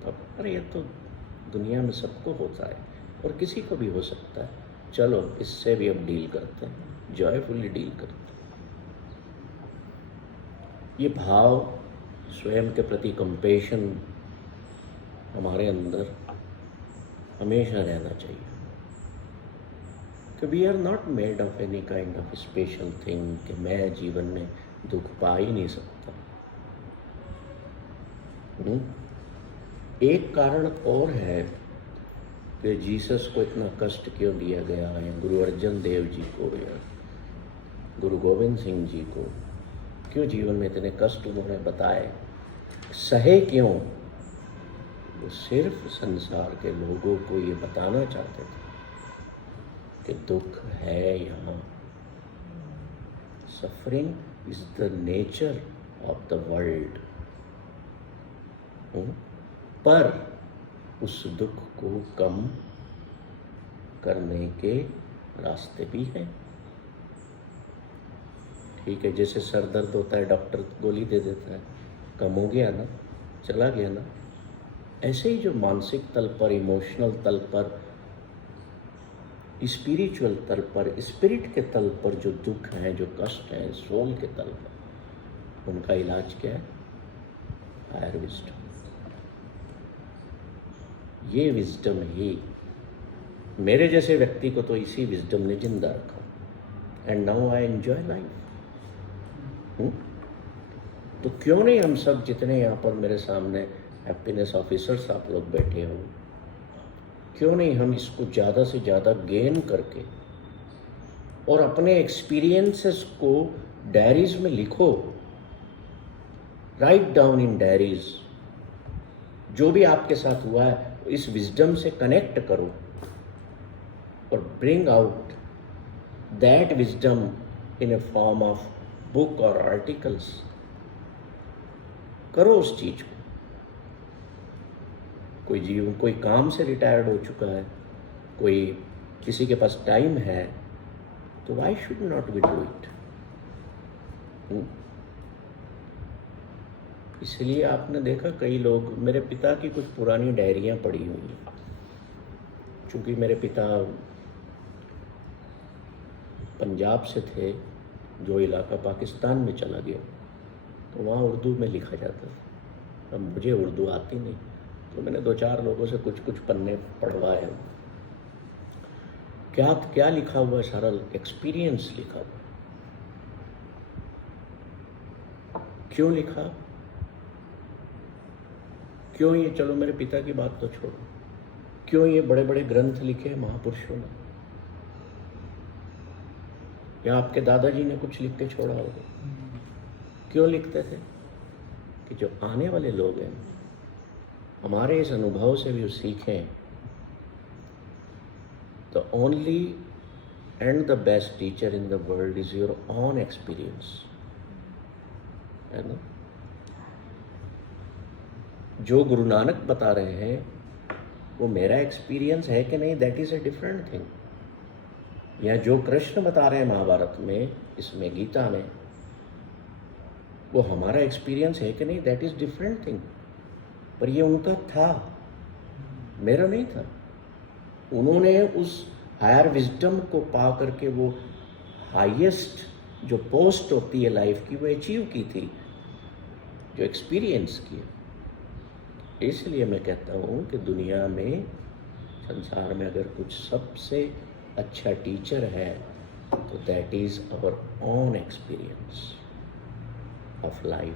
तो अरे ये तो दुनिया में सबको होता है और किसी को भी हो सकता है, चलो इससे भी हम डील करते हैं, जॉयफुली डील करते हैं। ये भाव स्वयं के प्रति कंपेशन हमारे अंदर हमेशा रहना चाहिए, कि we are not made of any kind of special thing, कि मैं जीवन में दुख पा ही नहीं सकता। एक कारण और है कि जीसस को इतना कष्ट क्यों दिया गया है, गुरु अर्जन देव जी को या गुरु गोविंद सिंह जी को क्यों जीवन में इतने कष्ट उन्होंने बताए, सहे क्यों? वो सिर्फ संसार के लोगों को ये बताना चाहते थे कि दुख है यहाँ, suffering is the nature of the world, पर उस दुख को कम करने के रास्ते भी हैं। ठीक है, जैसे सर दर्द होता है, डॉक्टर गोली दे देता है, कम हो गया ना, चला गया ना, ऐसे ही जो मानसिक तल पर, इमोशनल तल पर, स्पिरिचुअल तल पर, स्पिरिट के तल पर जो दुख है, जो कष्ट है, सोल के तल पर, उनका इलाज क्या है? Higher wisdom. ये विजडम ही मेरे जैसे व्यक्ति को तो इसी विजडम ने जिंदा रखा, and now I enjoy life. तो क्यों नहीं हम सब जितने यहाँ पर मेरे सामने हैप्पीनेस ऑफिसर्स आप लोग बैठे हो, क्यों नहीं हम इसको ज़्यादा से ज़्यादा गेन करके और अपने एक्सपीरियंसेस को डायरीज में लिखो, राइट डाउन इन डायरीज, जो भी आपके साथ हुआ है इस विजडम से कनेक्ट करो और bring out that wisdom in A form of book और आर्टिकल्स। करो उस चीज को। कोई काम से रिटायर्ड हो चुका है, कोई किसी के पास टाइम है, तो why should not we do it? इसलिए आपने देखा कई लोग, मेरे पिता की कुछ पुरानी डायरियां पड़ी हुई हैं, चूँकि मेरे पिता पंजाब से थे, जो इलाका पाकिस्तान में चला गया, तो वहाँ उर्दू में लिखा जाता था। अब मुझे उर्दू आती नहीं, तो मैंने 2-4 लोगों से कुछ पन्ने पढ़वाए। क्या लिखा हुआ है? सारा एक्सपीरियंस लिखा हुआ। क्यों लिखा? क्यों ये, चलो मेरे पिता की बात तो छोड़ो, क्यों ये बड़े बड़े ग्रंथ लिखे महापुरुषों ने, या आपके दादाजी ने कुछ लिख के छोड़ा होगा? क्यों लिखते थे? कि जो आने वाले लोग हैं हमारे इस अनुभव से भी सीखें। The only and the best teacher in the world is your own experience, है ना? जो गुरु नानक बता रहे हैं वो मेरा एक्सपीरियंस है कि नहीं, that is a different thing. या जो कृष्ण बता रहे हैं महाभारत में, इसमें गीता में, वो हमारा एक्सपीरियंस है कि नहीं, दैट इज डिफरेंट थिंग। पर ये उनका था, मेरा नहीं था। उन्होंने उस हायर विजडम को पा करके वो हाईएस्ट जो पोस्ट होती है लाइफ की, वो अचीव की थी, जो एक्सपीरियंस किया। इसलिए मैं कहता हूँ कि दुनिया में, संसार में अगर कुछ सबसे अच्छा टीचर है तो that is our own experience of life.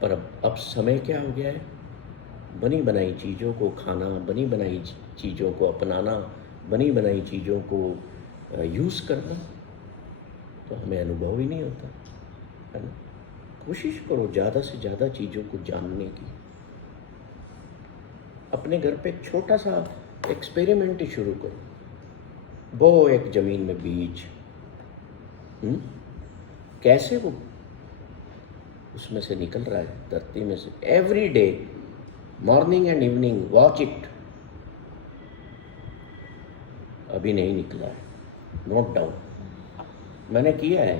पर अब समय क्या हो गया है? बनी बनाई चीज़ों को खाना, बनी बनाई चीज़ों को अपनाना, बनी बनाई चीज़ों को यूज़ करना, तो हमें अनुभव ही नहीं होता, है ना? कोशिश करो ज़्यादा से ज़्यादा चीज़ों को जानने की। अपने घर पे एक छोटा सा एक्सपेरिमेंट ही शुरू करो। वो एक जमीन में बीज, कैसे वो उसमें से निकल रहा है, धरती में से, every day morning and evening watch it. अभी नहीं निकला है, नोट डाउन, मैंने किया है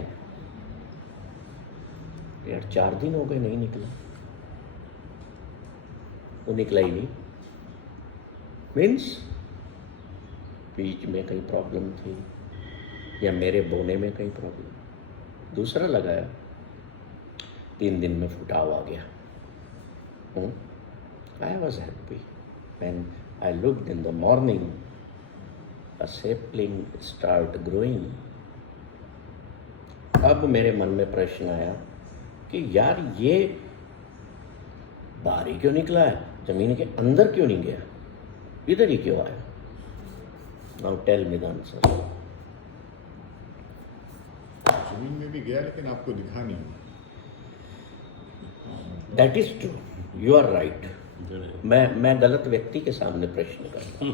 यार, 4 दिन हो गए नहीं निकला, वो निकला ही नहीं। मीन्स बीच में कहीं प्रॉब्लम थी या मेरे बोने में कहीं प्रॉब्लम। दूसरा लगाया, 3 दिन में फुटाव आ गया। I was happy when I looked in the morning, a sapling start growing। अब मेरे मन में प्रश्न आया कि यार ये बाहर ही क्यों निकला है, जमीन के अंदर क्यों नहीं गया, इधर ही क्यों आया? Now tell me the answer. जमीन में भी गया लेकिन आपको दिखा नहीं। That is true, you are right. मैं गलत व्यक्ति के सामने प्रश्न कर रहा हूं।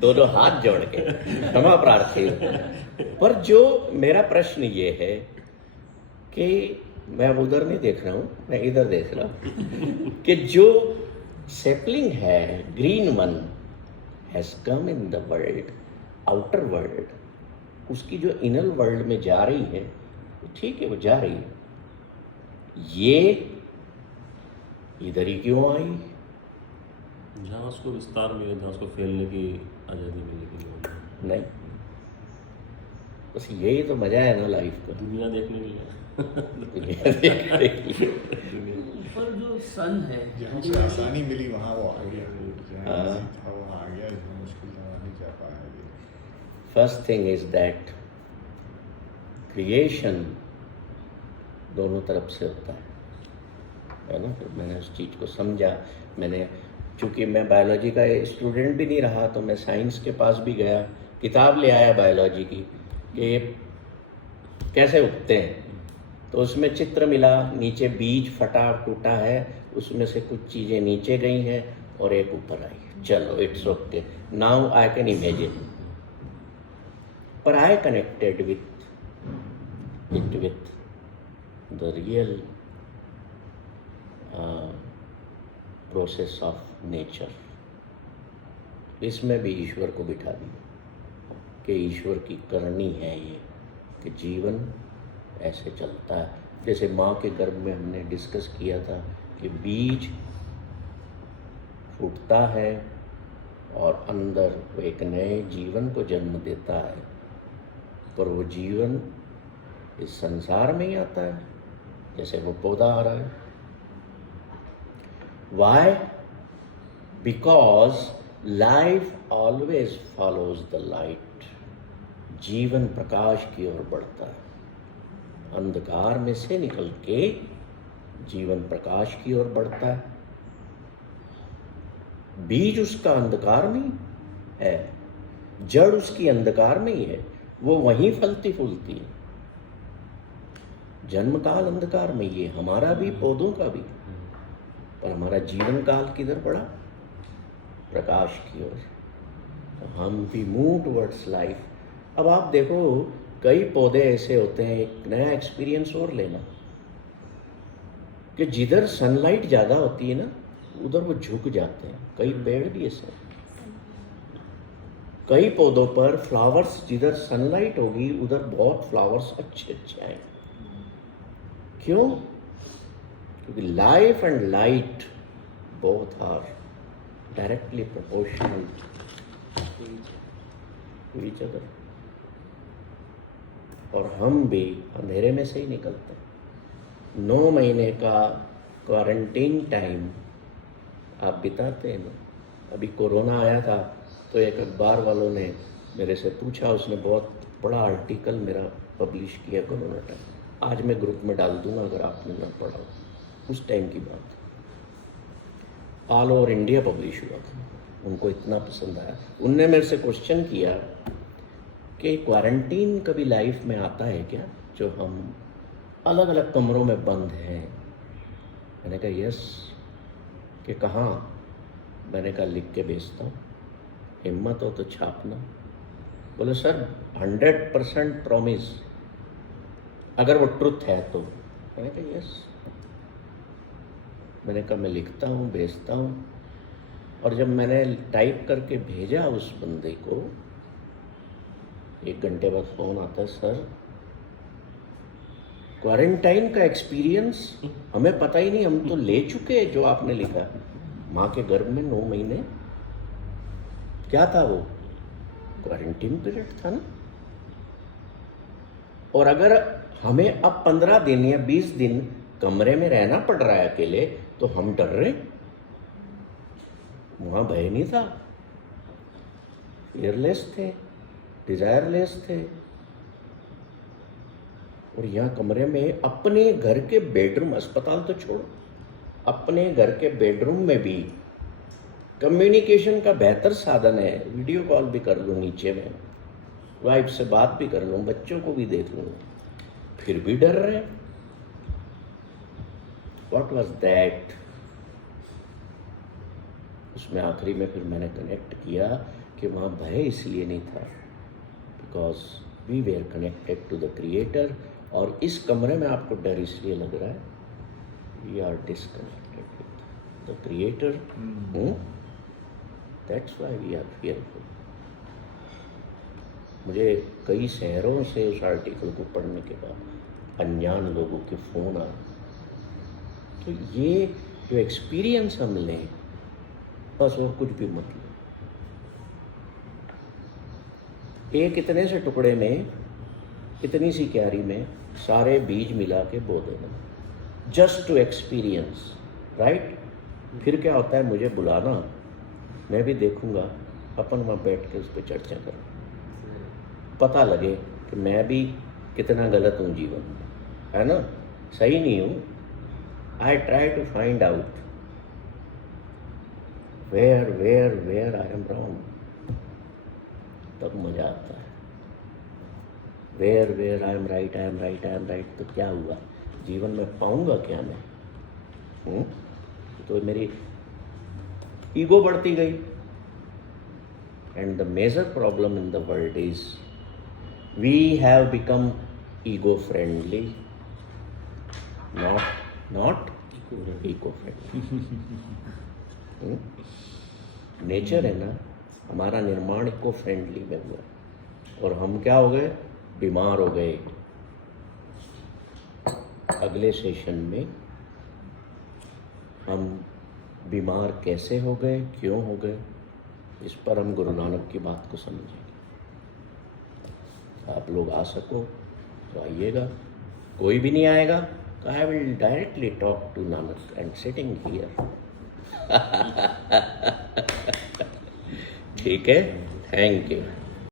दोनों हाथ जोड़ के क्षमा प्रार्थी हूं। पर जो मेरा प्रश्न ये है कि मैं उधर नहीं देख रहा हूं, मैं इधर देख रहा हूं कि जो सेपलिंग है, green one has come in the world, outer world, उसकी जो इनर वर्ल्ड में जा रही है, ठीक है वो जा रही है, ये इधर ही क्यों आई? जहाँ उसको विस्तार मिले, जहाँ उसको फैलने की आज़ादी मिले की नहीं, बस यही तो मजा है ना लाइफ का, दुनिया देखने के लिए। दुनिया देखने के लिए। ऊपर जो सन है, जहाँ से आसानी मिली वहाँ वो आ गया, जहाँ हाँ। easy था वहाँ आ गया, जहाँ मुश्किल था वहाँ नहीं जा पाया ये। First thing is that creation दोनों तरफ से होता है ना। फिर मैंने उस चीज़ को समझा। मैंने, चूँकि मैं बायोलॉजी का स्टूडेंट भी नहीं रहा, तो मैं साइंस के पास भी गया, किताब ले आया बायोलॉजी की कि ये कैसे उगते हैं। तो उसमें चित्र मिला, नीचे बीज फटा टूटा है, उसमें से कुछ चीज़ें नीचे गई हैं और एक ऊपर आई। चलो it's okay, now I can imagine. पर I connected with the real process of nature. इसमें भी ईश्वर को बिठा दिया कि ईश्वर की करनी है ये, कि जीवन ऐसे चलता है। जैसे माँ के गर्भ में हमने डिस्कस किया था कि बीज फूटता है और अंदर वो एक नए जीवन को जन्म देता है, पर वो जीवन इस संसार में ही आता है, जैसे वो पौधा आ रहा है। Why? Because life always follows the light। जीवन प्रकाश की ओर बढ़ता है, अंधकार में से निकल के जीवन प्रकाश की ओर बढ़ता है। बीज उसका अंधकार में ही है, जड़ उसकी अंधकार में ही है, वो वहीं फलती फूलती है। जन्म काल अंधकार में ही है, हमारा भी, पौधों का भी। पर हमारा जीवन काल किधर बढ़ा? प्रकाश की ओर। तो हम भी मूव टुवर्ड्स लाइफ। अब आप देखो, कई पौधे ऐसे होते हैं, एक नया एक्सपीरियंस और लेना, कि जिधर सनलाइट ज़्यादा होती है ना, उधर वो झुक जाते हैं। कई पेड़ भी ऐसे हैं, कई पौधों पर फ्लावर्स, जिधर सनलाइट होगी उधर बहुत फ्लावर्स अच्छे अच्छे आएंगे। क्यों? क्योंकि life and light both are directly proportional to each other. और हम भी अंधेरे में से ही निकलते हैं। 9 महीने का क्वारंटीन टाइम आप बिताते हैं ना। अभी कोरोना आया था तो एक अखबार वालों ने मेरे से पूछा, उसने बहुत बड़ा आर्टिकल मेरा पब्लिश किया कोरोना टाइम। आज मैं ग्रुप में डाल दूंगा अगर आपने ना पढ़ा हो। उस टाइम की बात, ऑल ओवर इंडिया पब्लिश हुआ था, उनको इतना पसंद आया। उनने मेरे से क्वेश्चन किया कि क्वारंटीन कभी लाइफ में आता है क्या, जो हम अलग अलग कमरों में बंद हैं? मैंने कहा यस। कि कहाँ? मैंने कहा लिख के भेजता हूँ। हिम्मत हो तो छापना। बोले सर 100% प्रॉमिस, अगर वो ट्रुथ है तो। मैंने कहा यस। मैंने कहा मैं लिखता हूँ, भेजता हूँ। और जब मैंने टाइप करके भेजा उस बंदे को, 1 घंटे बाद फ़ोन आता है, सर क्वारंटाइन का एक्सपीरियंस हमें पता ही नहीं, हम तो ले चुके जो आपने लिखा। माँ के गर्भ में 9 महीने क्या था वो? क्वारंटाइन पीरियड था ना। और अगर हमें अब 15 दिन या 20 दिन कमरे में रहना पड़ रहा है अकेले, तो हम डर रहे। वहां भय नहीं था, फियरलेस थे, डिजायरलेस थे। और यहाँ कमरे में अपने घर के बेडरूम, अस्पताल तो छोड़ो, अपने घर के बेडरूम में भी कम्युनिकेशन का बेहतर साधन है। वीडियो कॉल भी कर लूँ, नीचे में वाइफ से बात भी कर लूँ, बच्चों को भी देख लूँ, फिर भी डर रहे। What was that? उसमें आखिरी में फिर मैंने कनेक्ट किया कि वहाँ भय इसलिए नहीं था, because we were connected to the creator. और इस कमरे में आपको डर इसलिए लग रहा है, we are disconnected with the creator, that's why we are fearful. मुझे कई शहरों से उस आर्टिकल को पढ़ने के बाद अनजान लोगों के फ़ोन आए। तो ये जो एक्सपीरियंस हम लें, बस और कुछ भी मत लो। एक इतने से टुकड़े में, इतनी सी क्यारी में सारे बीज मिला के बो देना, जस्ट टू एक्सपीरियंस, राइट? फिर क्या होता है, मुझे बुलाना, मैं भी देखूंगा, अपन वहाँ बैठ के उस पर चर्चा करें, पता लगे कि मैं भी कितना गलत हूँ जीवन में, है ना, सही नहीं हूँ। I try to find out where I am wrong, तब मजा आता है। वेयर आई एम राइट, तो क्या हुआ जीवन में, पाऊंगा क्या मैं? तो मेरी ईगो बढ़ती गई। And the major problem in the world is we have become ego friendly, not eco friendly. Nature है ना, हमारा निर्माण इको फ्रेंडली में हुआ, और हम क्या हो गए, बीमार हो गए। अगले सेशन में हम बीमार कैसे हो गए, क्यों हो गए, इस पर हम गुरु नानक की बात को समझेंगे। आप लोग आ सको तो आइएगा, कोई भी नहीं आएगा तो I will directly talk to Nanak and sitting here. ठीक है, थैंक यू।